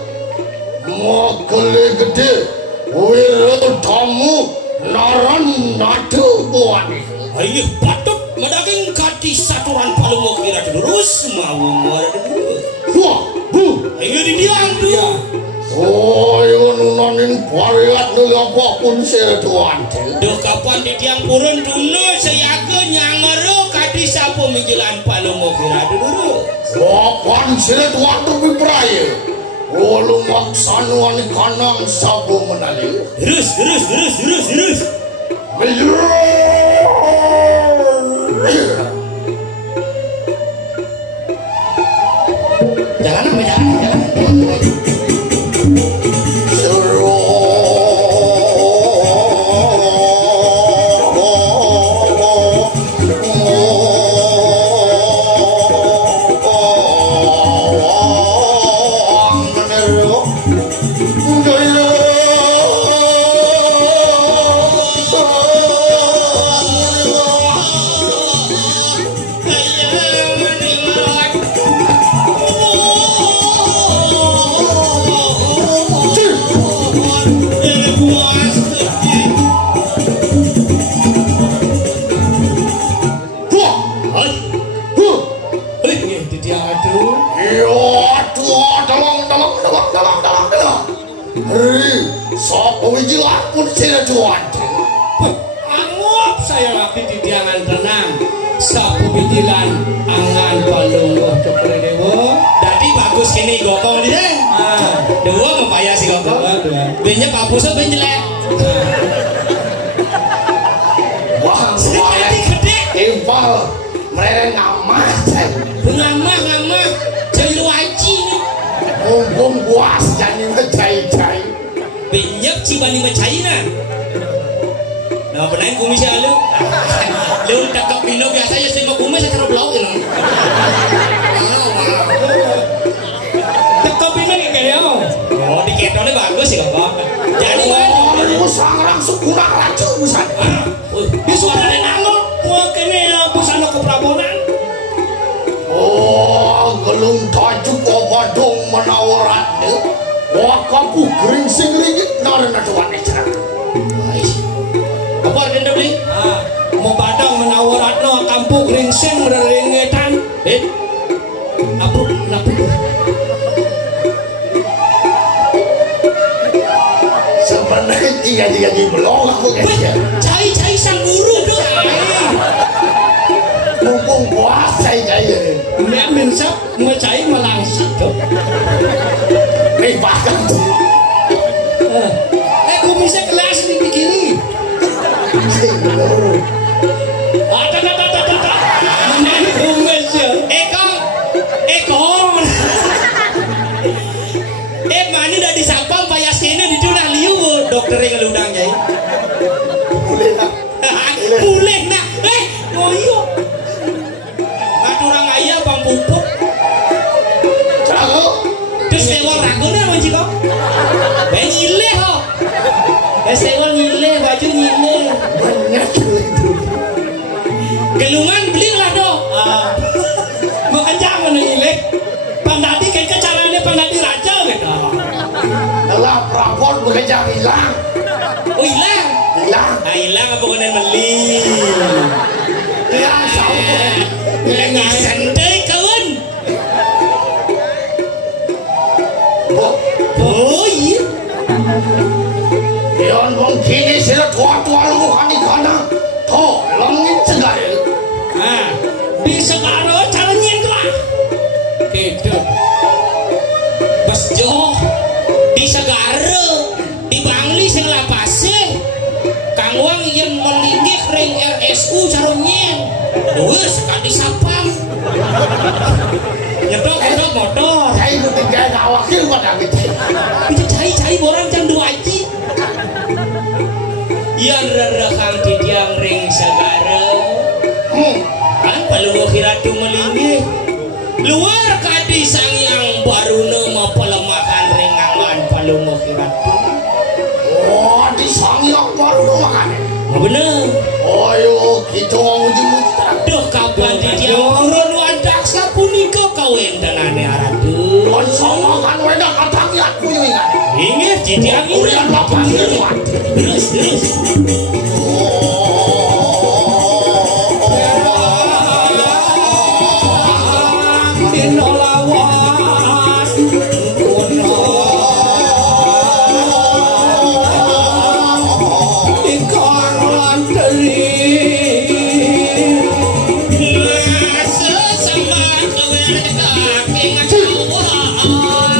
makale gede Wiratamo naran natu buani. Ayo patut medaging kati saturan palung kira terus mau muara dulu. Wah, Ayo didiang tuh. oh, yung nunanin pariat nila apapun siya tuan. Duh kapan didiang purun duno sayaga nyangaro kati sapo mijilan palung kira dulu. Kapan siya tuan tu bibraya. Walau maksanuan kanang sabo menali. Terus. Jangan. sapu bidilan angan palungguh dokter dewa. Dadi bagus kene gokong dia. Dewa mempaya si gokong. Benyep apusnya ben jelek. Wah, Gede. impal mereka ngamah Ngamah jadi waji nih. mumpung puas jadi ngecai-cai Benyep cibani mecaina. Nah benain kumis ya lu. Lu takap pino biasa ya sih mau kumis cara belau ini. Tekap ini kayak Oh diketolnya bagus sih kok. Jadi mana? oh sangrang sekurang racun busan di suaranya nangol gua kene busana keprabonan. oh gelung tajuk obadong menawarat deh wah kapu gering sing ringit narana tuan ecer Apa ada beli? Mau badang menawaratno kampung ringsing merengetan. Apa sebenarnya tiga di belong aku kayaknya Cai sang guru tuh. mumpung puas cai-cai Nek mensap ngecai melangsit tuh. nih bahkan Kumisnya kelas di begini. Ada. Mana kumis ya? Ekong. Mani udah disapam payas kene di tunah liu dokternya ngelundang jai. Boleh nak. Ngoyo. Ngaturang ayah bang pupuk. Cakep. Terus tewal ragone apa sih kok? Ben nyile ho. Tewal nyile, baju nyile. Banyak itu. Gelungan beli lah dong. Mau kencang mana ini? Pandati kayak caranya pandati raja gitu. Alah prabon bekerja hilang. Oh hilang. Hilang. Ah hilang apa kena beli? Hilang sauh. Hilang santai kawan. Oh iya. Yon bang kini sila tua-tua lu hani kana. Toh langit segar. Nah, bisa karo caranya itu lah. Gitu. Pas jauh di Segara di Bangli sing lapase Kang Wang yang melinggih ring RSU caranya wes kadi sapam nyedok motor Saya itu tiga awakil pada gitu. itu cai borang jam 2 aja yang rerekang di tiang ring Segara kan palu kiratu melinggih luar kadi sang yang baru nama pelemahan ringangan palu kiratu Oh di sangyok baru makan. nggak bener Oh yo gitu mau ujung aduh kapan di tiang urun wadaksa punika kawentenane aradu Kon sama kan wena katang ya aku yang ingat. ingat di tiang ini Urian lapas itu. terus Inolawas ikar lanteri sesama kawentenane ngacauan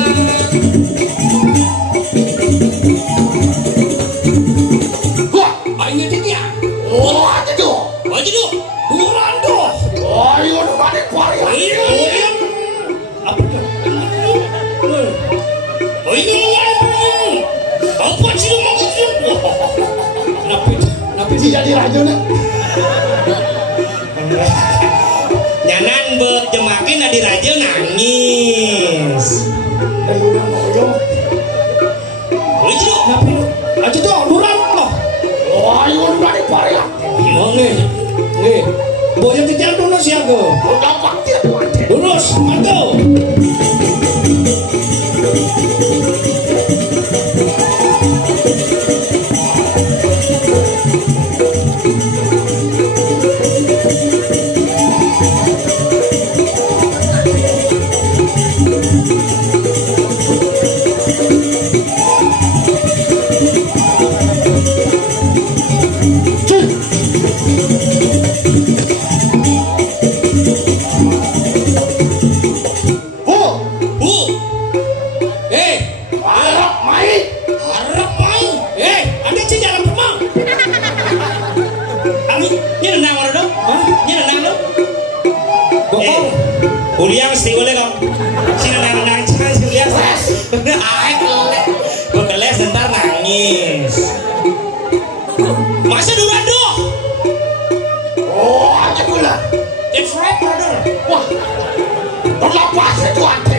Wah, ini dia wah itu. aja dulu Durando Oh yo balik waria. iya apa tuh oh itu apa sih lu maksudnya napi Tidak di raja nih. nyanan berjemakin di raja nangis Dan udah ngoyo. lucu napi aja tuh Durando Wah yo balik waria. Nggih. Boyo titian dulu siaga. Udah pasti aku ada. Lurus, mantap. nangis. Masa Durando? Oh, aja gula. That's right, brother. Wah, terlepas itu ante.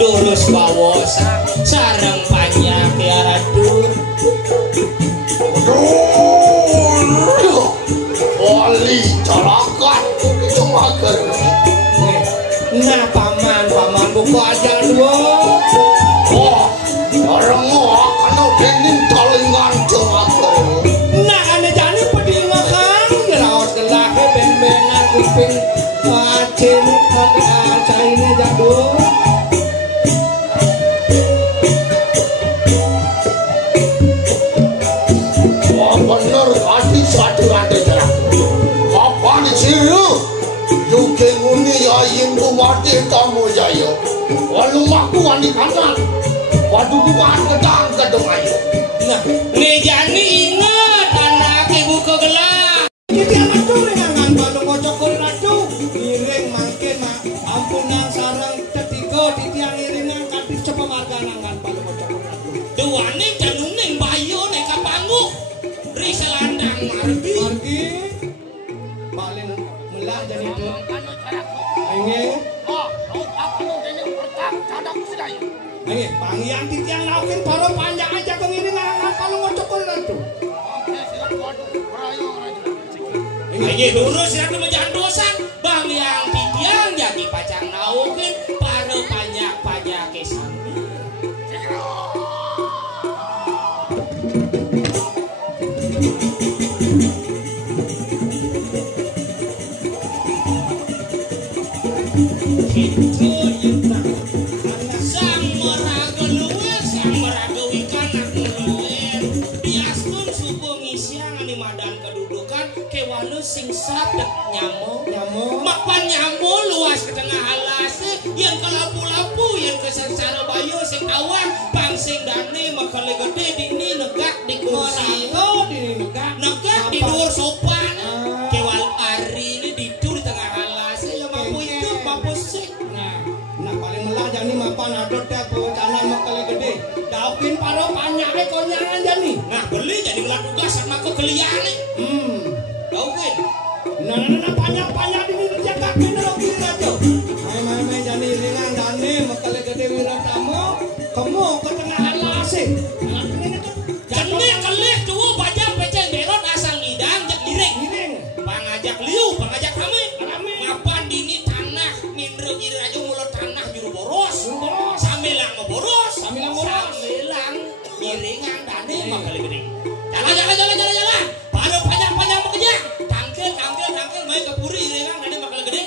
Durus bawosa sareng panjang ya ratu. Wali carakat cuma ker. Nah paman buku aja dulu. Wah, orang mau kena dening talingan cuma ker. Nah ane jani pedih makan geraos gelah ben-benan kuping acin caine jadul. Bener hati satu ada jalan. Apa di sini? Juga nguni ya imbu mati tamu jaya. Walau aku wani kanan. Waduh bukan kedang kedong ayo. Nah, Nejani ingat anak ibu kegelah. Jadi amat tuh dengan balung kocok ratu. Iring mangkin ampunan sarang ketiga di tiang iringan kadis coba marganangan balung kocok ratu. Duane januning bayo nek kapanggu. Risa landang margi paling melah jadi itu Anu caraku. ayo Oh, aku nu dening pertak cadak sedaya. pangian titiang laukin baru panjang aja kong ini ngangan palung ngocokol ratu. Oke, silat waduh, berayo rajin. Ayo dulu sirat mejahan dosan. Bang yang titiang jadi pacang naukin para panjak kesambi. Sang meraga luwes, sang meraga wikanak ngeluwen. Biaspun subuh ngisiang ani madan kedudukan kewalu sing sadek nyamo. Makpan nyamo luas ke tengah alas yang kelapu-lapu yang kesengsara bayu sing awan bang sing dane makale gede dini negak di kursi. Negak di dhuwur sopan. Kewal ari ini didur di tengah alas ya mampu itu mampu sing. Nah paling melah jani mapan adot teh canan makale gede. Daukin paro panyake konyangan jani. Nah beli jadi gelar tugas sama aku keliane. Daukin. Nah panjang ini dijaga bener kiri aja. Main jani ringan dane makale gede wiratamu. Kamu ke tengah alas sih. Jane kelih tuh bajang peceng belot asal ngidang jak giring. Pangajak liu, pangajak rame. Ngapan dini tanah mindro kiri aja mulut tanah juru boros. Samilang boros. Samilang ngiringan dane makale gede. Jalan. Baru panjang bekerja. Tangkel main ke puri iringan dane makale gede.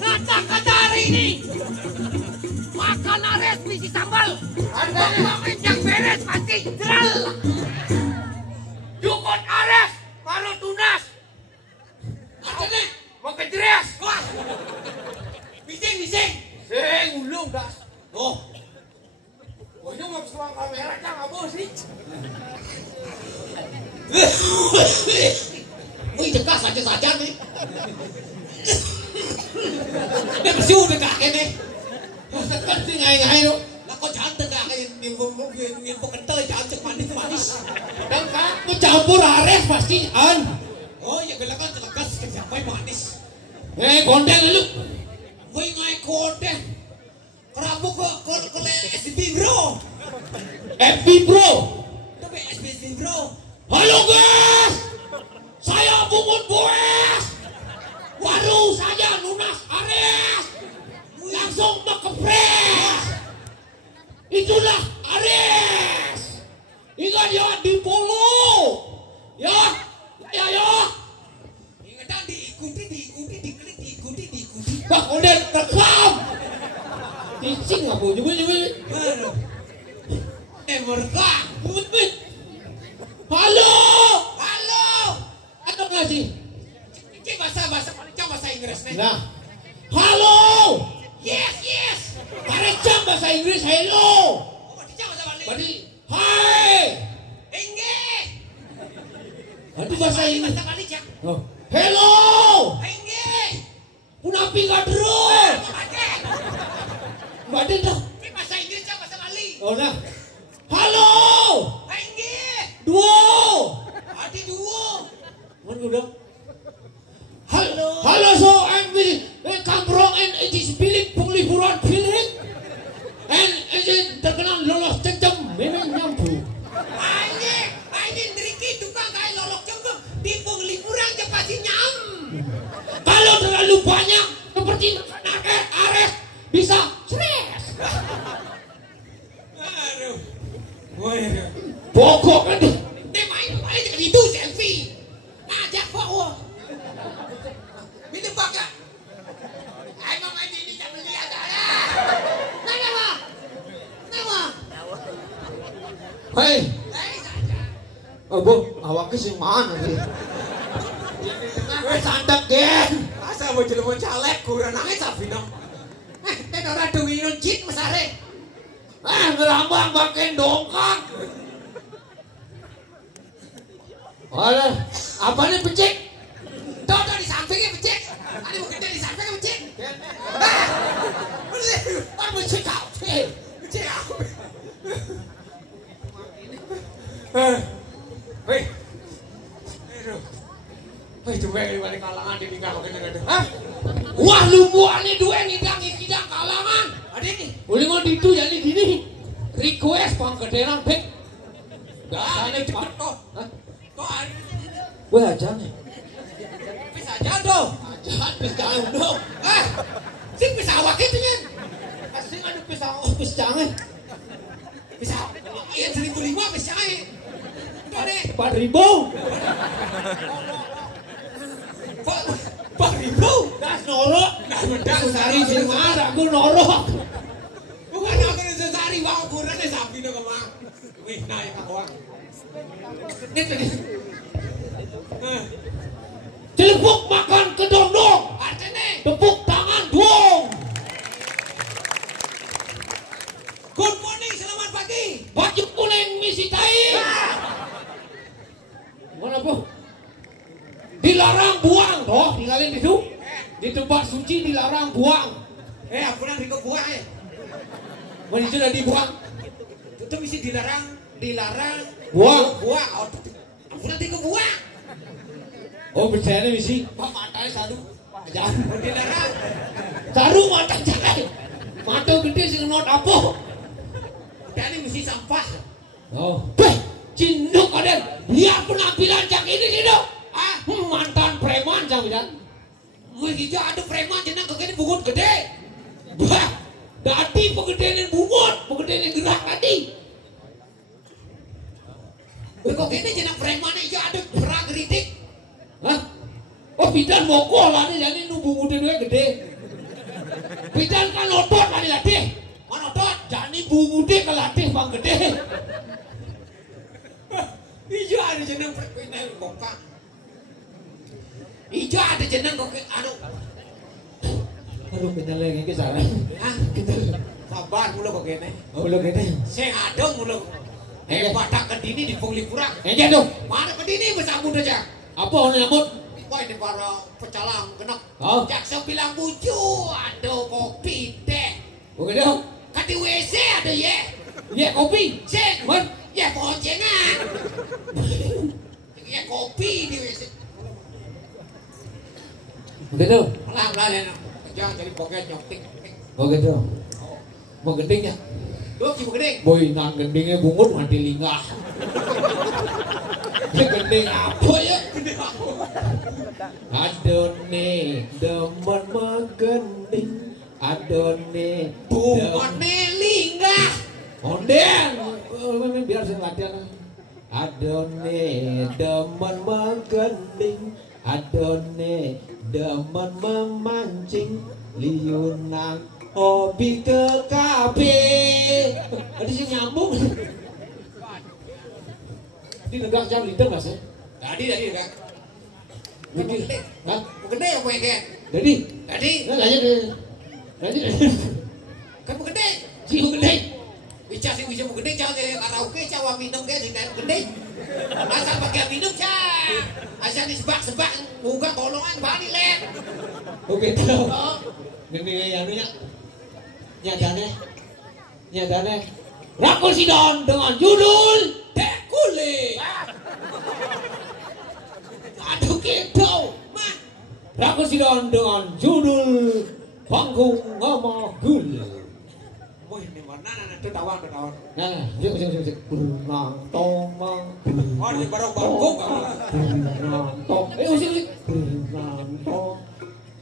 Kata-kata hari ini makan ares misi sambal. Harganya yang beres pasti jeral. Jukut ares kalau tunas. Katanya mau kejeres. Wah. Bising. Sing ulung dah. Oh. Ini nggak pesuang kamera aja nggak mau sih. Wih dekat saja nih. Dia bersiul dekat ini. Dekat sih ngai lo. Lah kok jangan dekat ini info kental jangan cek manis. Dan kamu campur ares pasti an. Oh ya gelakan celakas ke siapa manis. Konten lu. Wih ngai konten. Kerabu kok SB bro. FB bro. Tapi SB bro. Halo guys. Saya Bungun Boes. Baru saja lunas Ares. Langsung makepres. Itulah Ares. Ingat ya di follow. Ya. Ingat diikuti, diklik. Bah, udah rekam. Dicing apa? Coba. Merekam. Halo. Atau nggak sih? Ini bahasa Inggris nih. Nah. Halo. Yes. Parecam bahasa Inggris hello. Berarti hai. Enggak. Berarti bahasa Inggris. Oh. Hello. Enggak. Punapi gadrun. Berarti dah. Ini bahasa Inggris bahasa Bali. Oh nah. Halo. Enggak. Duo. Berarti duo. Mana udah? Halo, so I'm come from and it is bilik pengliburan bilik and terkenal lolos cengcem memang nyampu. Anjing Riki tukang kayak lolos cengcem di pengliburan ke pasti nyam. Kalau terlalu banyak seperti naket ares bisa stres. Aduh, pokok kan deh. Main itu selfie. Ajak bawa. Minum baka. Emang aja ini tak beli ada. Nama. Hei. Oh bu, awaknya sih mana sih? Sandak gen. Asa mau jelema caleg kurang nangis sapi dong. Ten ora duwi runcit mesare. Ngelambang baken dongkak. Alah, apa nih becek? Tuh di sampingnya becek. Ada mau kerja di sampingnya becek. Apa becek kau? Becek aku. Wih, coba yang balik kalangan di tinggal makin. Wah, lumbuannya dua nidang kalangan. Ada nih. Boleh mau itu jadi gini. Request pangkederan pek. Dasarnya cepat kok. Wah, jangan. Bisa aja dong. Jangan bisa dong. Sing bisa awak itu nya. Sing ada pisang pisang pisang iya 1.500 pisang udah deh 4.000 4.000 das norok das medang sehari sing marah aku norok bukan aku ini sehari bawa kurang deh sapi dong kemang wih naik kawan ini tadi Celepuk makan kedondong artinya tepuk tangan dong. good morning selamat pagi Baju kuning misi tai. Mana po? Dilarang buang toh, tinggalin itu. Di tempat suci dilarang buang. aku nanti ke buah Mana sudah dibuang? itu mesti dilarang Buang. oh aku nanti ke buah Oh percaya misi. pak matanya satu Jangan. dilarang Taruh mata jangan. Mata gede sing not apa? dan ini mesti sampah Oh. Beh, cinduk kalian. Lihat penampilan cak ini cinduk. Mantan preman cak bidan. wih gitu ada preman jenang kegini bungut gede Bah, dadi pegedean bungut, pegedean gerak tadi. wih kok gini jenang preman itu ada perang geritik Hah? Oh bidan mokol lah nih, jadi nu bungutnya dua gede. Bidan kan otot lah nih latih. mana otot Jadi bungutnya ke latih bang gede. ijo ada jenang preman bongkak ijo ada jenang kok aduh Aduh kita lagi ke sana. kita sabar mulu kok gini Oh lo gede. saya ada mulu batak kedini di Punglipura Enggak tuh. mana kedini bersambut aja Apa orang nyambut? wah ini para pecalang genap Oh. jaksa bilang bucu ada kopi teh Oh gede dong. kan di WC ada ya Ya kopi. cek Man. ya boncengan ya kopi di WC Gede dong. pelan-pelan ya jangan jadi poket nyoptik Oh gede dong. Mau gendingnya. lu cipu gede Boy nang gendingnya bungut mati linggah. Ini gending apa ya? Adone demen menggending. Adone bukan melinggah Onden. Biar saya latihan. Adone demen menggending. Adone demen memancing. Liunang hobi ke kafe. Tadi sih nyambung. Di negara jam liter mas ya? tadi kan Jadi, hah? gede ya gue kan Jadi, tadi nanya deh. Nanya deh. kan gede Cium gede. bicara sih bisa gede jangan kayak karaoke cawa minum kayak sih kan gede asal pakai minum cah asal disebak-sebak buka kolongan balik lek Oke, tahu. oh Gini yang punya nyatanya Rakul Sidon dengan judul tekule Aduh gitu mah Rakul Sidon dengan judul Panggung Ngomong Gula. wih ini mana itu tawan Nah, yuk Benang tomang oh ini barang bangkung Benang tong usik Benang tong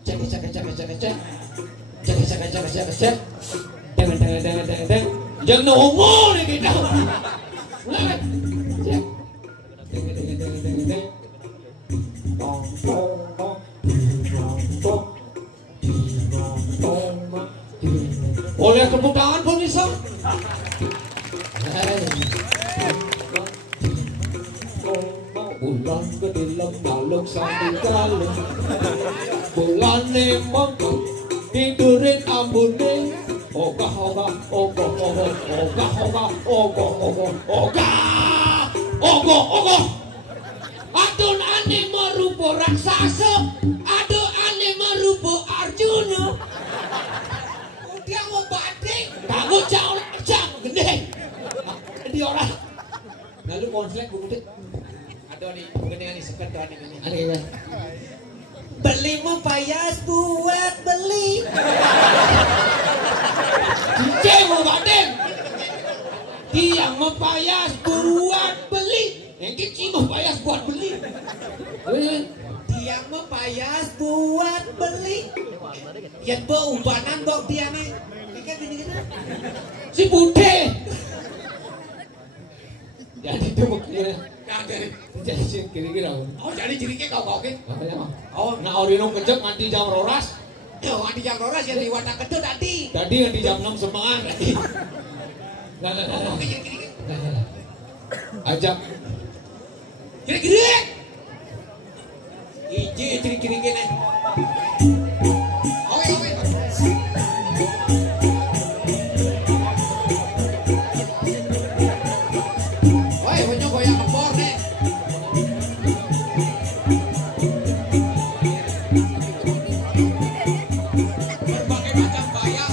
Cek Jangan nongol nih kita. Mulai. Cek. Oleh tepuk tangan pemirsa. Bulan gede lembaluk sambil galung. Bulan emang tidurin ambune. Ogah ogah ogah ogah ogah ogah ogah ogah ogah ogah ogah. Adon ane merupa raksasa, adon ane merupa Arjuna. dia mau batik Takut jauh jam gede. Di orang. Lalu konflik bukti. ada nih gede nih sepet tuh nih Ada ya. beli mau payas buat beli Cicing mau batin. Dia mempayas buat beli. Yang kecil mempayas buat beli. dia mau payas buat beli yang bau ubanan bau dia nih Si Bude. Jadi itu buktinya. Jadi kira-kira. Oh jadi cirike kau oke. Oh, nah orino kecek nganti jam 12. Yo adi jam 12 ya di wadah kedut tadi. Tadi nganti jam 6 semangat tadi. Nah. Oke cirike. Ajak. Kira-kira. Iji cirike nih. Oke. Woi, punya goyang kebor nih. Berbagai macam gaya.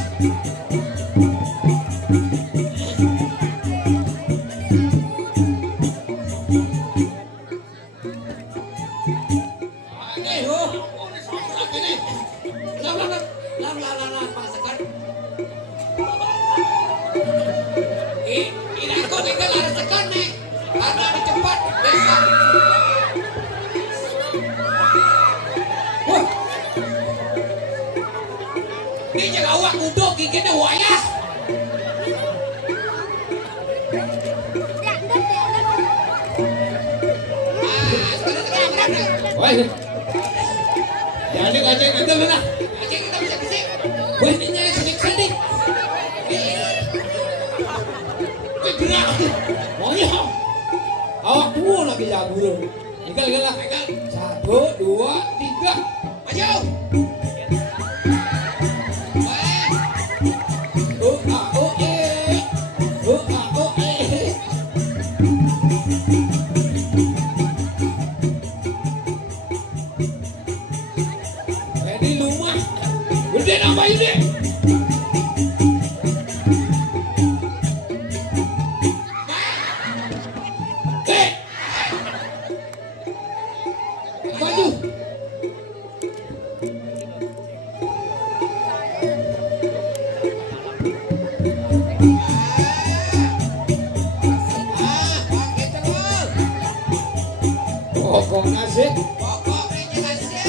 Ini jaga awak duduk gigitnya wayah. Woi. Jadi ngajak kita mana? Aja kita bisa bisik. Woi, ini nyai sedikit. Woi, gerak. Monya. Awak dua lagi jago. Igal. 1, 2, 3. Maju. Di rumah. Gede apa ini? Maju. Pokok nasi. Pokoknya nasi.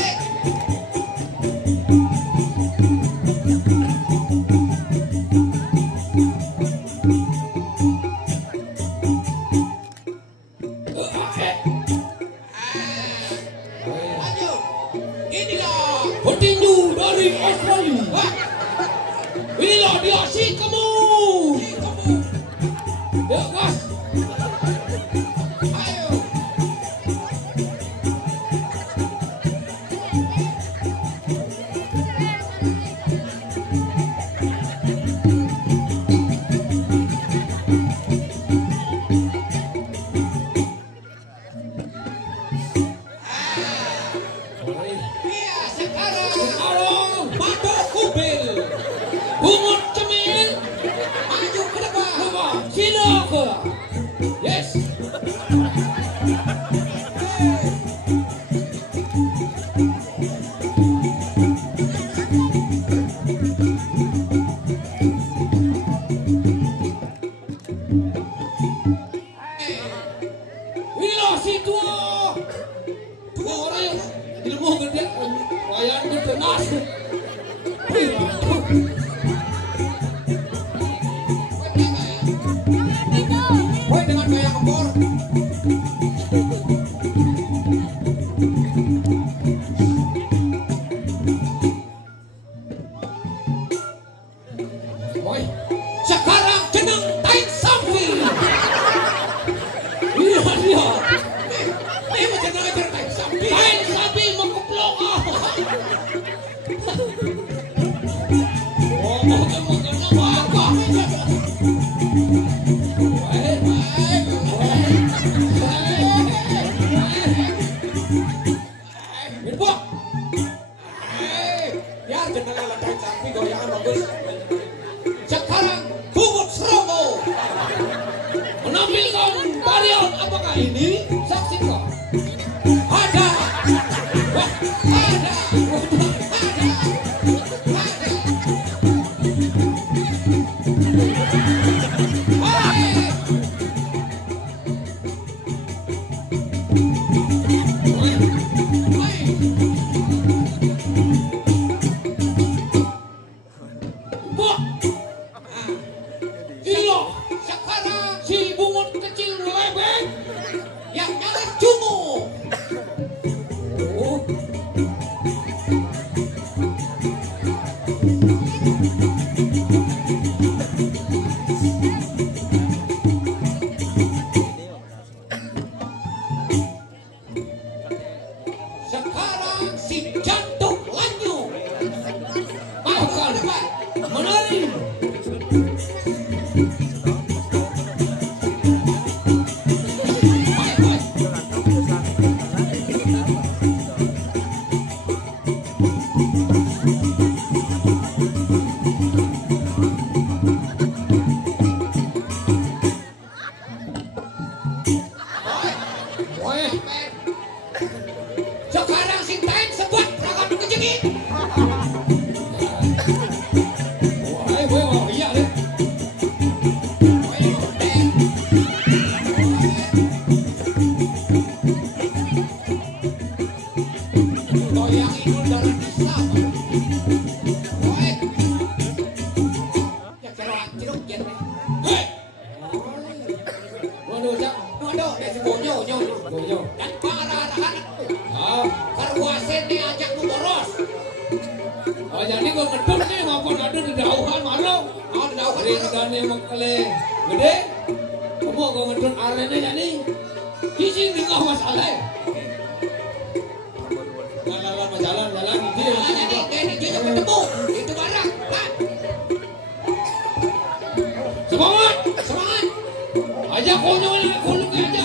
Maju. Inilah Petinju dari Australia. Inilah dia si kamu. Ya gas. ayo. Iya sekarang Mata kubil. Bungut cemil. maju ke depan. Coba. Silakan. Yes. Inilah si tua. Dua orang yang ilmu gede, wayang gede nas. Woi dengan gaya kebor. Woi, sekarang jeneng Tain Sampi. Iya dia. Ini macam mana bermain sampai? Tain Sampi mengkeplok. Oh, mau apa? Berbuat. Biar jenengan ledain sampai goyangan bagus. Sekarang Bungut Serono menampilkan tarian apakah ini? Saksikan. Ada. Wah, ada. Wah, sekarang si bungut kecil lebek yang nyalek cungu. Oh. Sekarang si jantung lanyu akan menari. Sekarang si Taeng sebuat rakan kejengit. Wah, iya deh. Goyang itu darah Islam. Ya kira jeruk ya. Hei. Waduh, waduh, si bonyo. Dan para-arahan. Karwasen nih ajak lu boros. Oh jadi gue ngedun nih maupun ada di dauhan malu. Oh di dauhan malu. Ini mengkele gede. Kamu gue ngedun arenanya jadi. Isi tinggal masalah. Jalan. Ini dia ketemu. Itu barang. Semangat. Ajak konyol aja.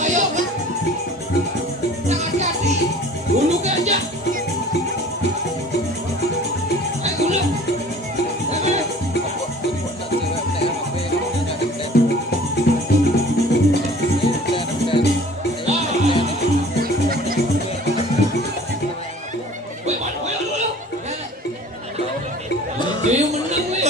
Ayo, jangan jadi. Duduk aja. Duduk. Dia menang, weh.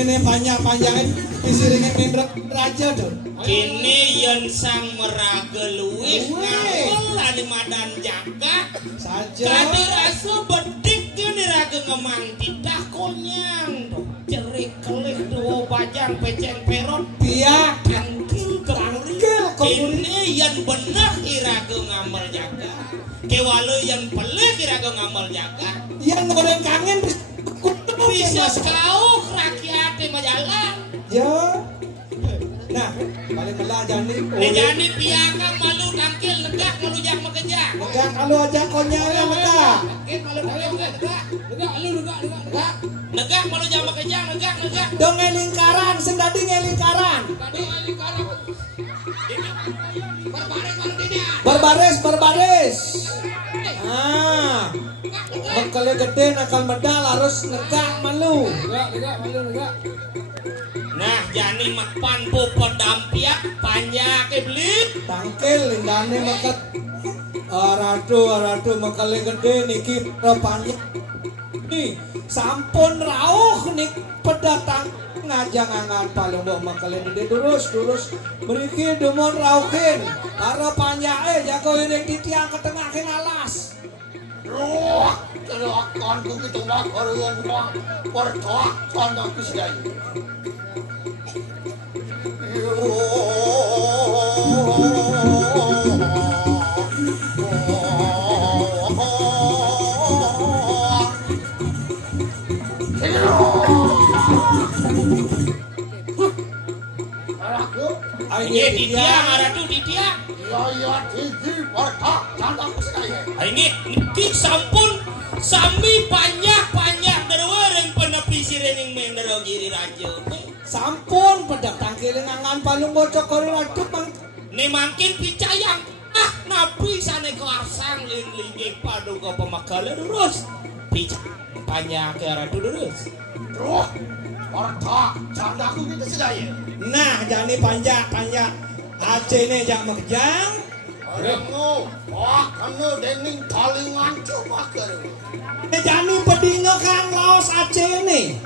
Nih panjang-panjangin disiringin mindrek raja tuh. Kini yen sang meraga luwih ngapel ali madan jaga Saja. kade rasa bedik kini raga ngemang titah konyang cerik kelih duo bajang pecen perot Piak. tangkil kini yen bener iraga ngamal jaga kewalo yen pelih iraga ngamal jaga Yang goreng kangen bisa kau rakyat majalah ya. Nah, paling belah jani. Nejani piakang malu tangkil negak malu jak makejak. Negak kalau aja konyolnya negak. Malu negak. Negak malu jak makejak negak. Dong lingkaran, sendadi lingkaran. Berbaris. Ah. Bekale gede nakal medal harus negak malu. Negak. Nah, jani makpan po pedampiak panjang iblis. Tangkil lindane meket ratu bekale gede niki panjang. Nih, sampun rauh nik pedatang ngajang angan palungguh makale gede durus mriki dumon rauhin karo panjake jago iring titiang ketengahin alas. Roh, kelakuan ku gitu mah korean mah pertoak tanda kusdai. Ini titiang aratu titiang. Ya titi pertoak tanda kusdai. Ini sampun sami panjang derwereng penepi sirening mendero giri raja. Sampun pedak tangkiling angan palung bocok kori ratu mang. Ni mangkin picayang napi sane karsang ling paduka pemakala durus. Picayang panjang ke aratu durus. Roh, pertoak tanda ku gitu sedaya. Nah, jani panjang acene jak makjang. Orangmu, kena dening talingan coba kerja. Jani pedinga kang laos acene.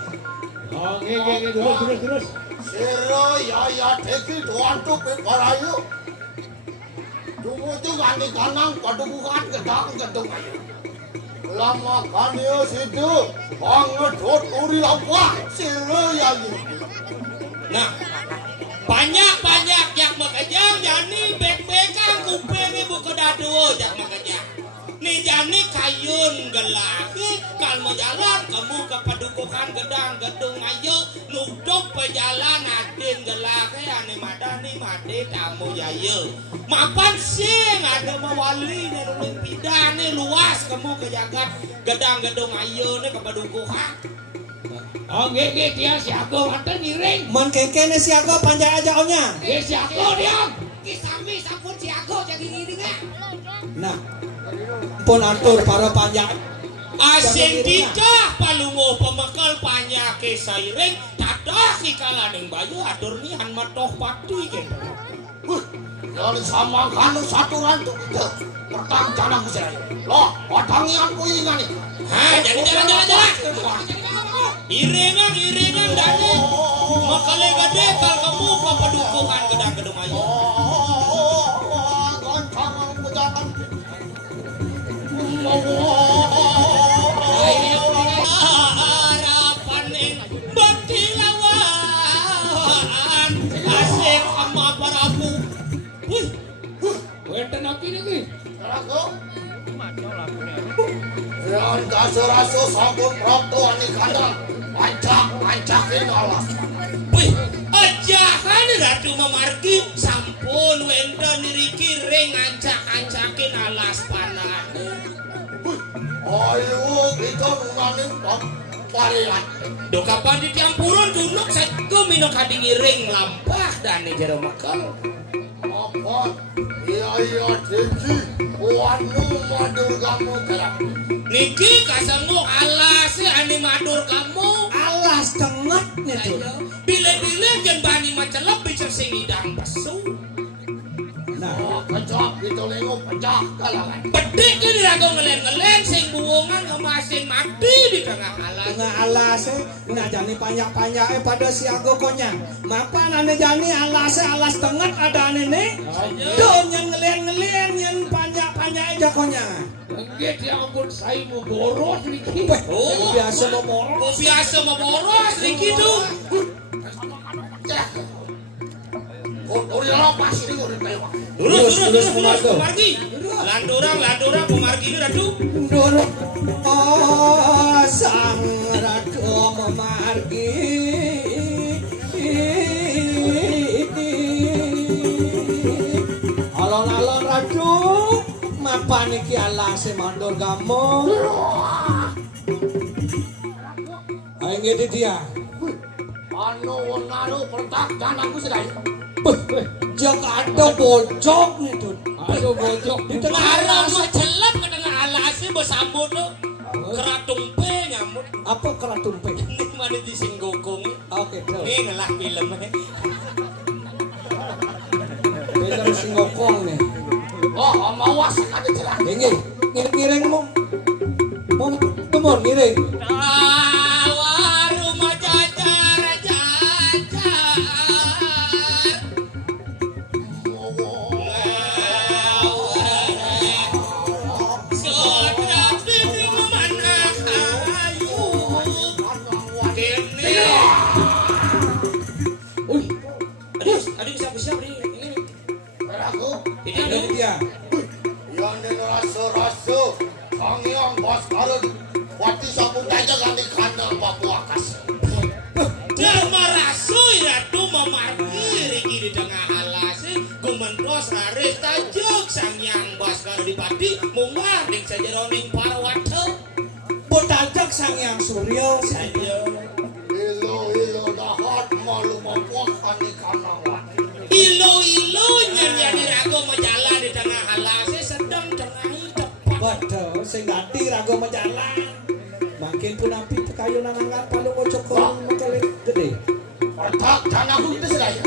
Oh, nge terus. Siro ya teki tuantu pekarayu. Tumuju gani kanang padukukan gedang. Lama kanyo situ, banget uri lapah. Siro ya gitu. Nah, banyak jak makajang jani bek-bekan kuping ibu kedadu jak makajang. Nih jani kayun gelaki kal mau jalan kamu ke padukukan gedang ayo nuduk pejalan adin gelaki ane madani made tamu jayo. Mapan sing ada mawali nih nuling pidane luas kamu ke jagat gedang ayo nih ke padukukan. Oh, nge dia siago mantan miring. Mon kekene siago panjang aja onya. Dia siago dia. Kisami sampun siago jadi ngiringnya. Nah, pun atur para panjang. Asing dicah palungo pemekal panjang ke sairing tadah si kalaning bayu atur nihan matoh pati ke. Yang sama kanu satu rantu kita. Pertang jangan kusir. Loh, padangian ku ingat nih. Hah, jadi jalan. Iringan dani. Makale gede kal kamu ke padukuhan gedang ayo. Goncang pujakan. Harapanin betilawan asik sama parabu. Wenten api lagi. Aku. Yang kasar-kasar sabun proto ani kandang. Pancak-pancakin alas. Wih, ajahan Ratu Memargi sampun wenten niriki ring ancak-ancakin alas panan. Ayo kita nunganin parilan. Do kapan ditiampurun dunuk saku minok kadingi ring lampah dan jero mekal. Apa? Iya tinggi. Wanu madur kamu gerak. Niki kasengmu alas ani madur kamu. Alas tengah nih tuh. Bile-bile jen bani macelep bicer singidang pesu. Nah, Pecah gitu lengo pecah kalangan. Pedik ini rago ngelen-ngelen sing buwongan kemasin mati di tengah alas. tengah alas nah jani panjang pada siago konya. Mapan ane jani alas tengah ada ane nih. Tuh yang ngelian yang panjang aja konya. Nge dia ampun saya mau boros lagi. Oh, Biasa mau boros. biasa memboros gitu. Uri lepas ini uri lewat. Terus pemargi. Landurang pemargi ini Ratu. Dorong sang ratu memargi. Alon-alon ratu mapan iki alase mandor kamu. Ayo ngedi dia. Anu wonaru pertak dan aku sedai. Jok ada bojok nih tuh. Aduh bojok Di tengah Arang alas. macelep ke tengah alasnya bersambut tuh. Keratumpe nyamut. Apa keratumpe? Ini mana di singgokong. Oke, tuh. Ini ngelah filmnya. Beda singokong nih. Oh, mawas ada celah. Ngiring mau temur ngiring. Rumah jajar. Sodrak sini mana kayu. Kini. Aduh siapa ini? Aku Ini Ini dia. yang den rasa kangiang bos karun wati sabun aja ganti kandang Papua kas. Marasui Ratu Memargi Riki di tengah alas gumentos raris tajuk sang yang bos karo dipati munggah ding sajeroning parwata Botajak sang yang suryo saja. Ilo dahat malu Papua kani kanang wati. ilo nyanyi rago menjalan di tengah alas sedang cengahi tepat. Waduh, sing dadi rago menjalan. Makin pun api kayu nanangan palu ngocok mekele gede. Pertak dan aku itu sedai.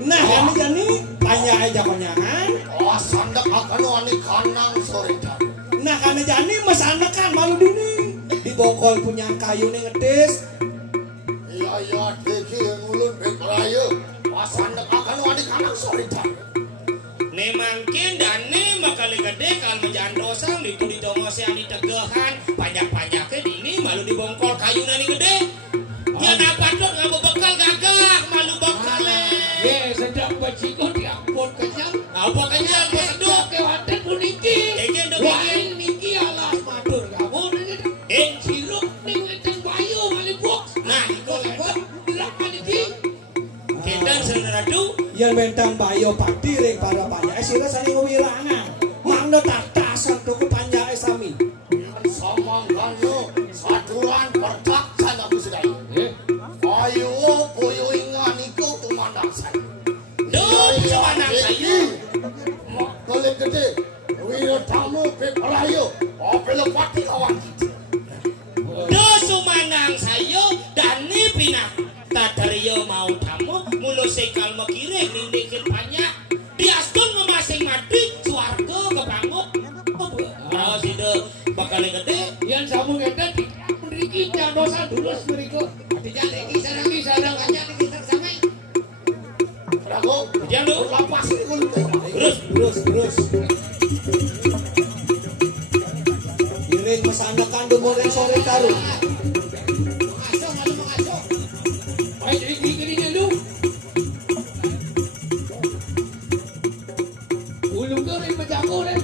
Nah, jani tanya aja konyangan. Oh, sandak akan wani kanang sore jan. Nah, kane jani mas anak kan malu dini. Di bokol punya kayu nih ngedis. Ayo iki ngulun bekrayo. Pasan akan adik anak soritan. Ne mangkin dan ne makali gede kal menjan dosang itu ditongose ani tegehan panjak-panjak ke dini malu dibongkol kayu nani gede. Ya dapat dong ngamu bekal gagah malu bekale. Ye sedang baciko diampun kenyang. Apa kenyang seduk ke wadah puniki. Eken do Wain niki alas matur kamu ning siruk ning weteng bayu malibuk. Nah itu Lewat delak maniki. kita seneradu Yang mentang bayo padi ring para panjake sira sani wilangan. Mangno tatasan tuku panjake sami. Samang kanu saturan pertak sana busudai. Ayo koyo ingan iku tumandang saya. duh semanang sayu. Makale gede. Wiro tamu bekrayo. Opelo pati kawan kita. Duh sumanang sayu dan ni pinah tatario mau tamu mulu sekal makire nindikin banyak diastun memasing mati suarga kepangut. Oh sido bakal gede. Yang samu ngeten mriki dosa dulus mriku. Dijak iki sarang kanya niki samai. Rago. Jangan lu Lapas iku. terus. Iring mesanakan dumoreng sore taruh. Mengasuh malu mengasuh. Baik jadi gini lu. Ulung goreng menjago deh.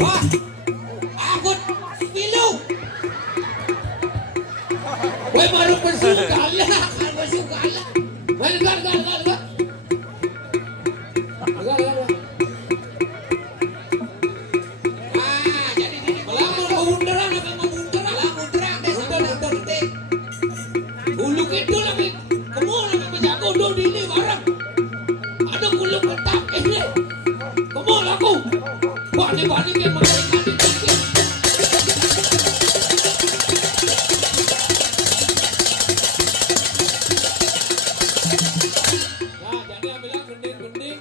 Wah, akut pilu. Woi baru pesu kalah, pesu kalah. Woi gar. Ah, jadi gini. Lamun munduran apa munduran? Munduran deh sudah nanti. Ulu kidul lagi. Kamu lagi jago do di ini barang. Ada ulu ketap ini. Kamu laku. Balik ke mengenai tinggi. Nah, jadi ambillah gending.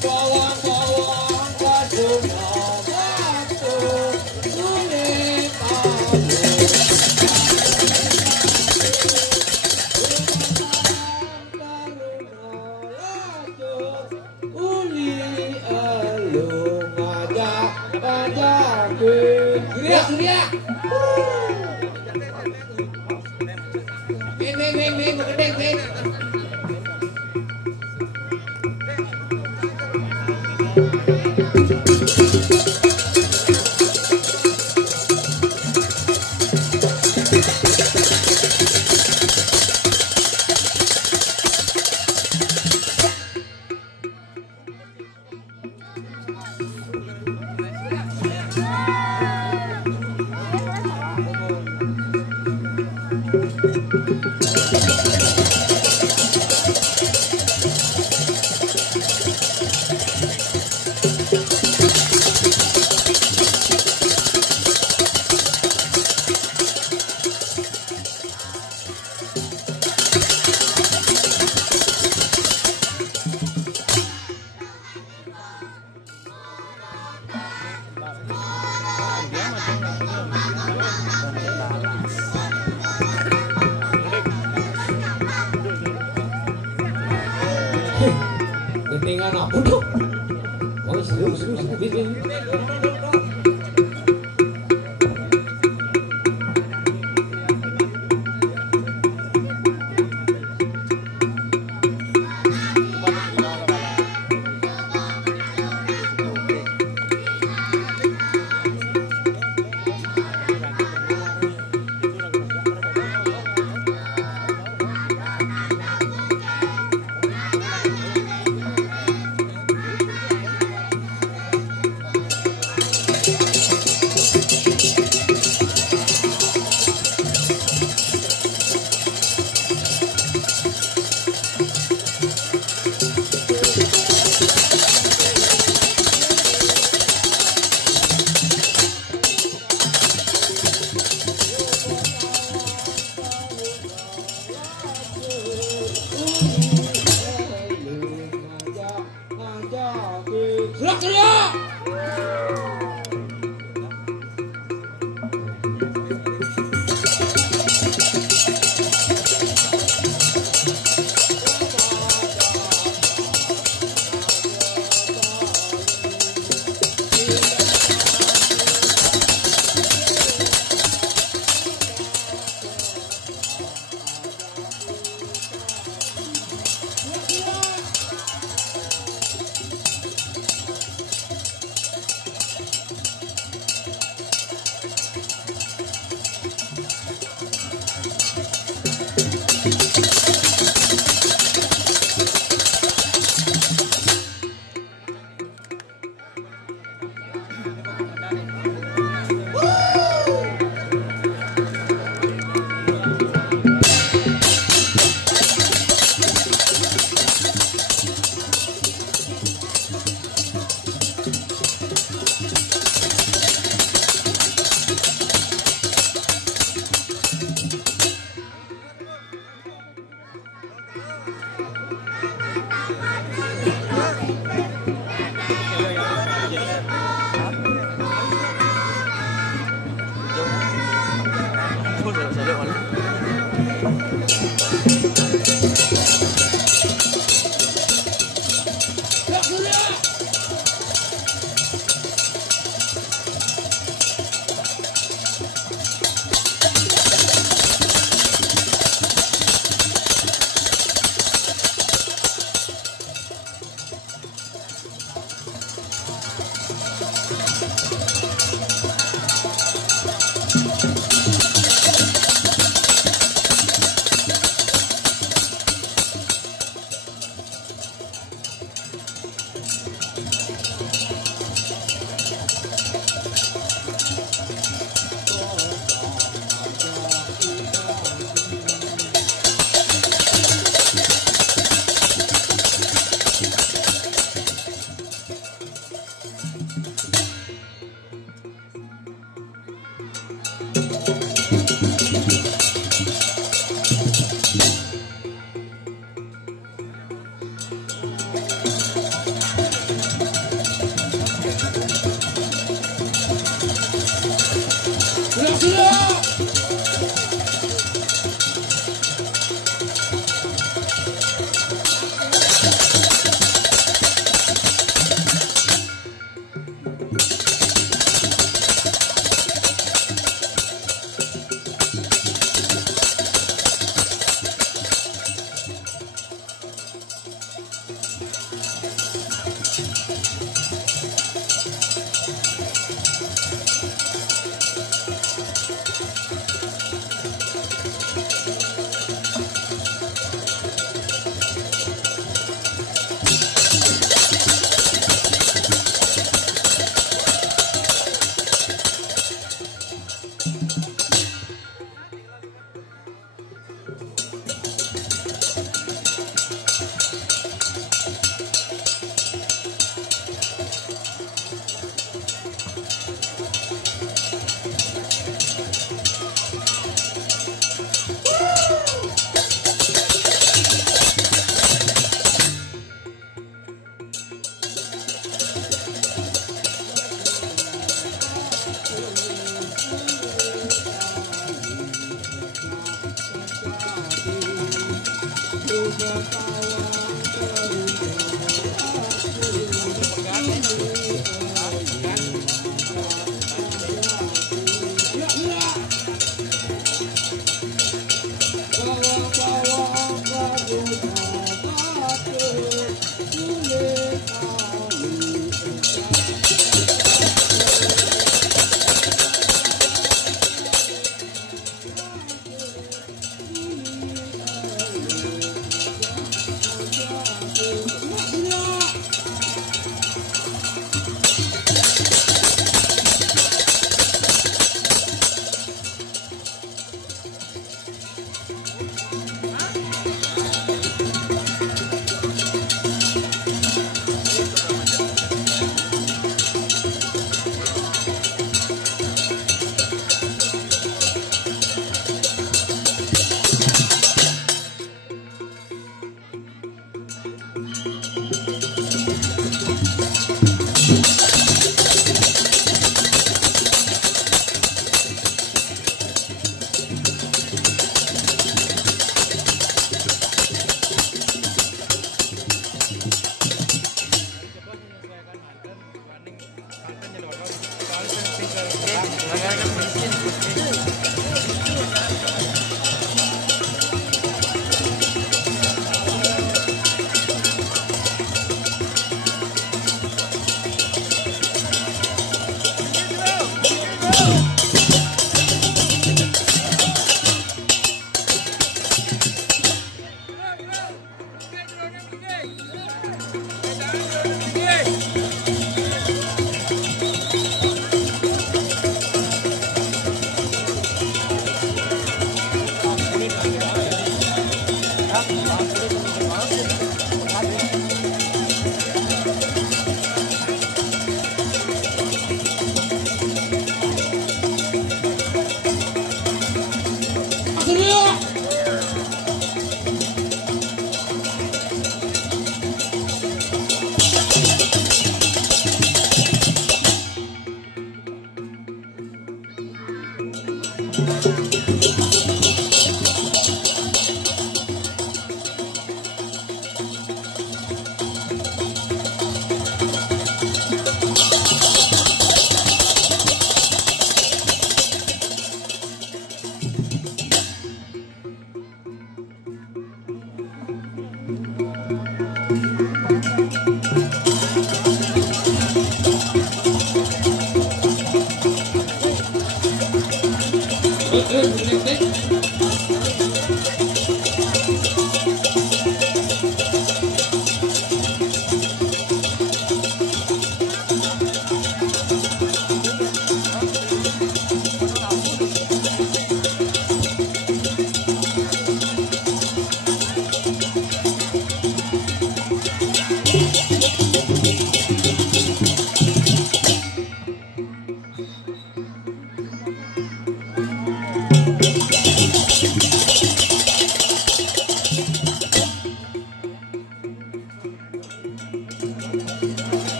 Bawang-bawang kadunya waktu kulit Surya. Beng, gedeng. Gedengan aku tuh. Oh, serius.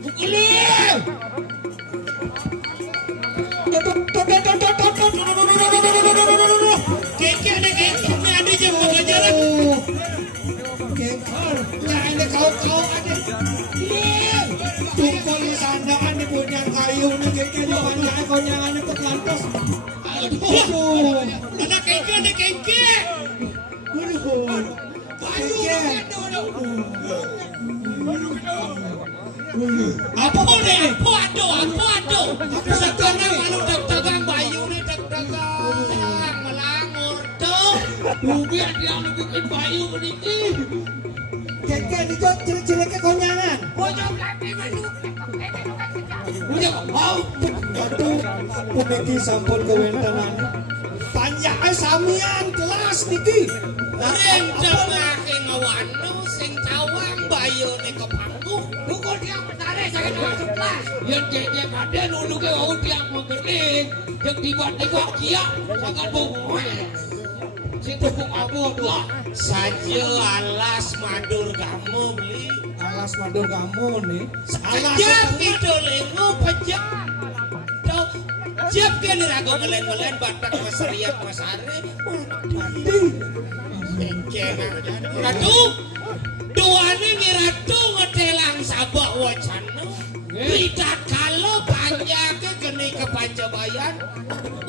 Pukulin. Keke ada keke ini ada jam pengajaran. Jangan ada kau ada. Pukul sandakan di punya kayu nih keke di panjang konyangannya pekantos. Aduh. Ada keke. Apa deh? Aduh. Sekarang malu dagang bayu nih dagang melangur tuh. Biar dia bikin bayu ini. Keke itu cilik-ciliknya konyangan. Bojong kaki manu. Punya mau. Aduh. Puniki sampun kewentanan. Panjangnya samian kelas niki. Rem dengake ngawanu sing cawang bayone ke panggung. Pukul dia menarik jangan masuk kelas. Yang keke ada nulu ke mau dia mengening. Yang tiba-tiba kia sangat bongol. Si tepuk abu dua. Saja alas madur kamu beli. Alas madur kamu nih. Saja pidolengu pejak. Siap kan rago ngelen-ngelen batak masariak masare. Aduh, duane ngiratu ngedelang sabak wacana. Tidak kalau panjangnya geni ke Pancabayan,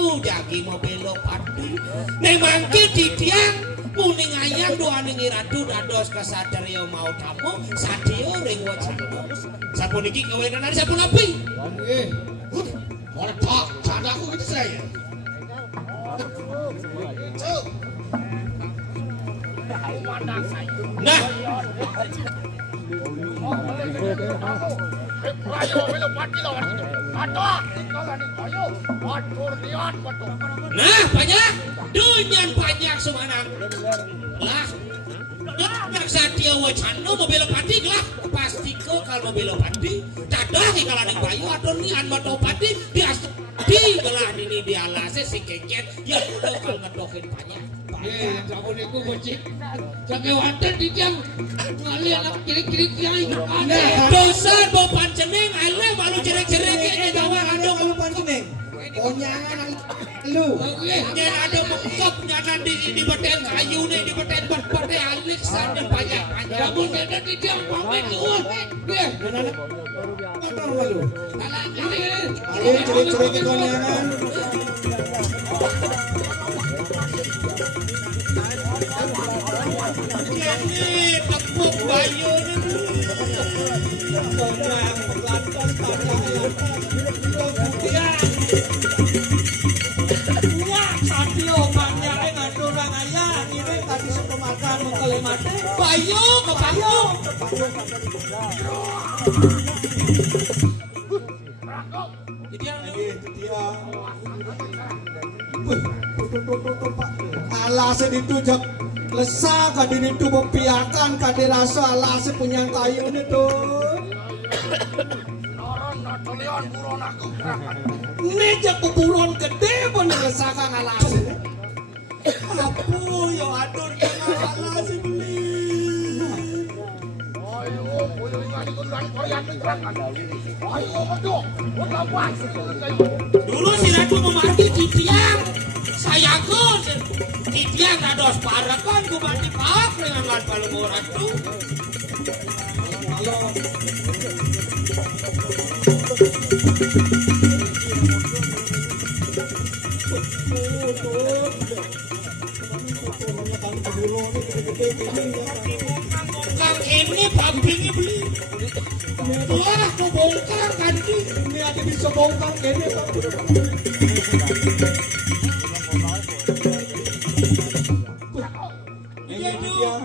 ujagi mau belok padi. Nemangke didiang, kuning ayam duane ngiratu dados kesadar yo mau tamu, sadio ring wacana. Sapu niki kewenan sapu napi. Meledak, sadaku itu saya. Nah, nah banyak, dunyan banyak semanang. Lah, Satya Wacana mobil padi lah pasti ke kalau mobil padi dadah kalau ada bayu atau nian motor padi di gelah ini di alasnya si keket ya udah kalau ngedokin banyak. Kamu niku bocik, sampai wanten di jam ngalih anak kiri-kiri kiai ada. Dosa bapak jeneng, ale baru jerek-jerek ini bawah ada Kamu panjeneng, konyangan lu. Yang ada mengkop nyanan di beten kayu nih di beten bete alik sana banyak. Kamu beda di jam pamit tuh. Dia, apa lu? Ini cerik-cerik konyangan. Ini tepuk bayu nih. Konyangan pelan-pelan Satyo panjangnya ngadurang ayah ini tadi sepemakan mengkelemate Bayu ke panggung. Alasnya ditujak lesah kadin itu mempiakan kadin rasa alasnya punya kayu ini tuh. Ini jak kuburon gede pun lesah kang alasnya. Apu yo adur kang alasnya beli. Dulu si Ratu memati di tiang. Saya pun di tiang ada separakan ku mati pak dengan lan palu Ratu. Kang ini pabriknya beli. Wah, aku bongkar kan Ini ada bisa bongkar ini Pak. Iya dia.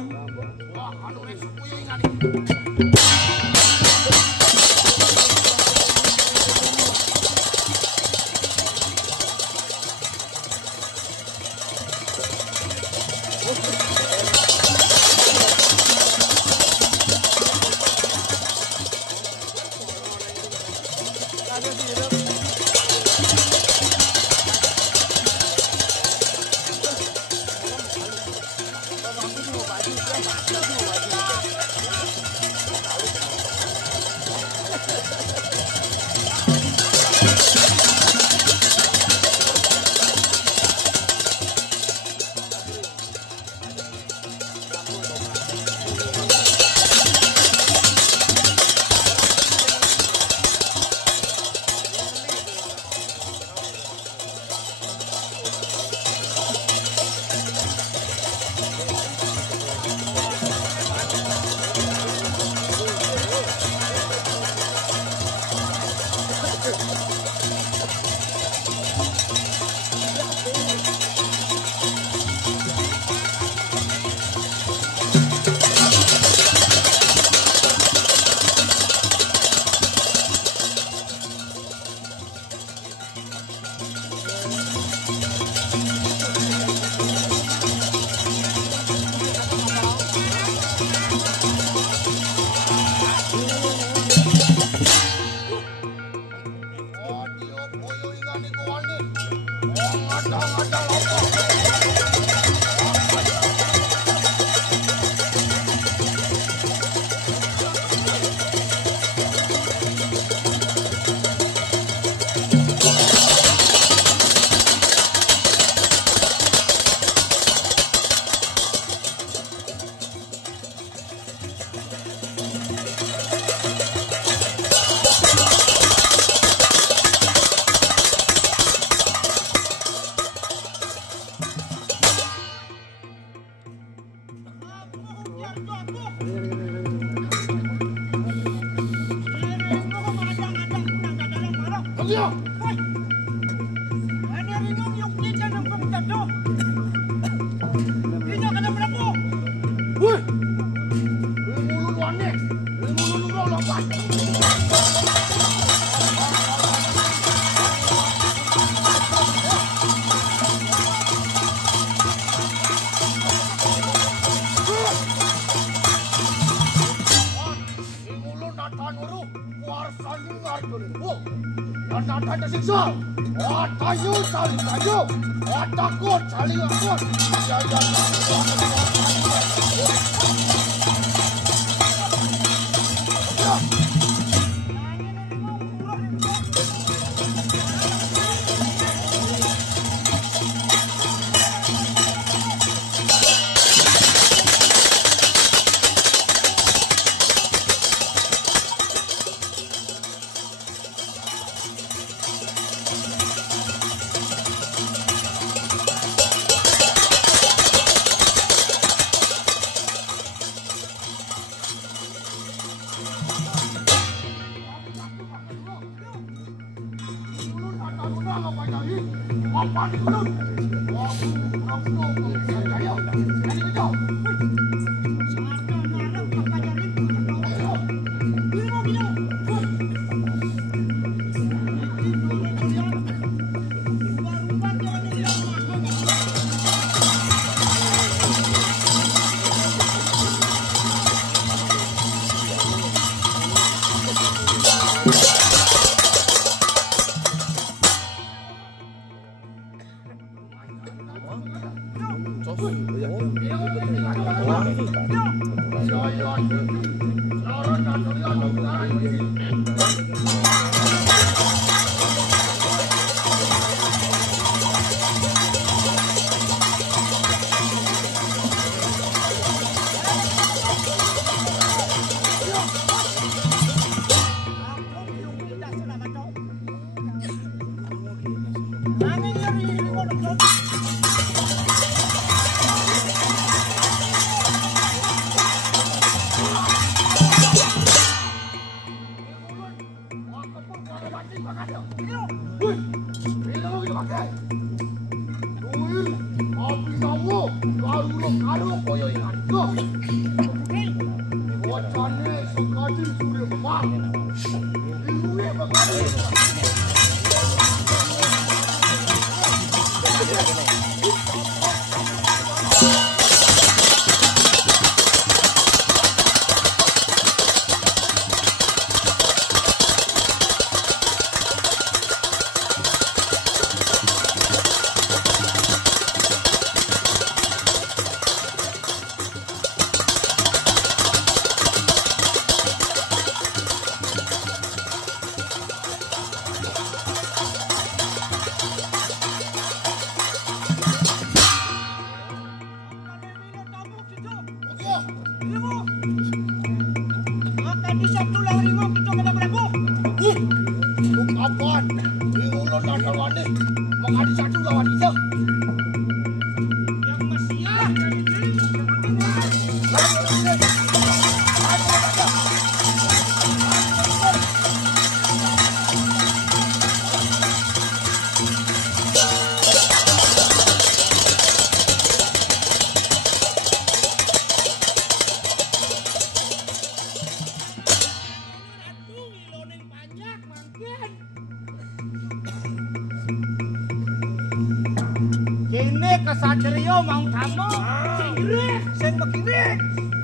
Ini kesatrio mau tamu. Singgirek, sen begirek.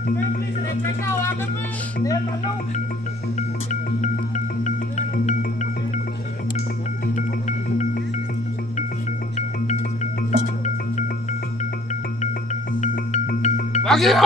Beli serepek kau ada me. Dia lalu. Bagio.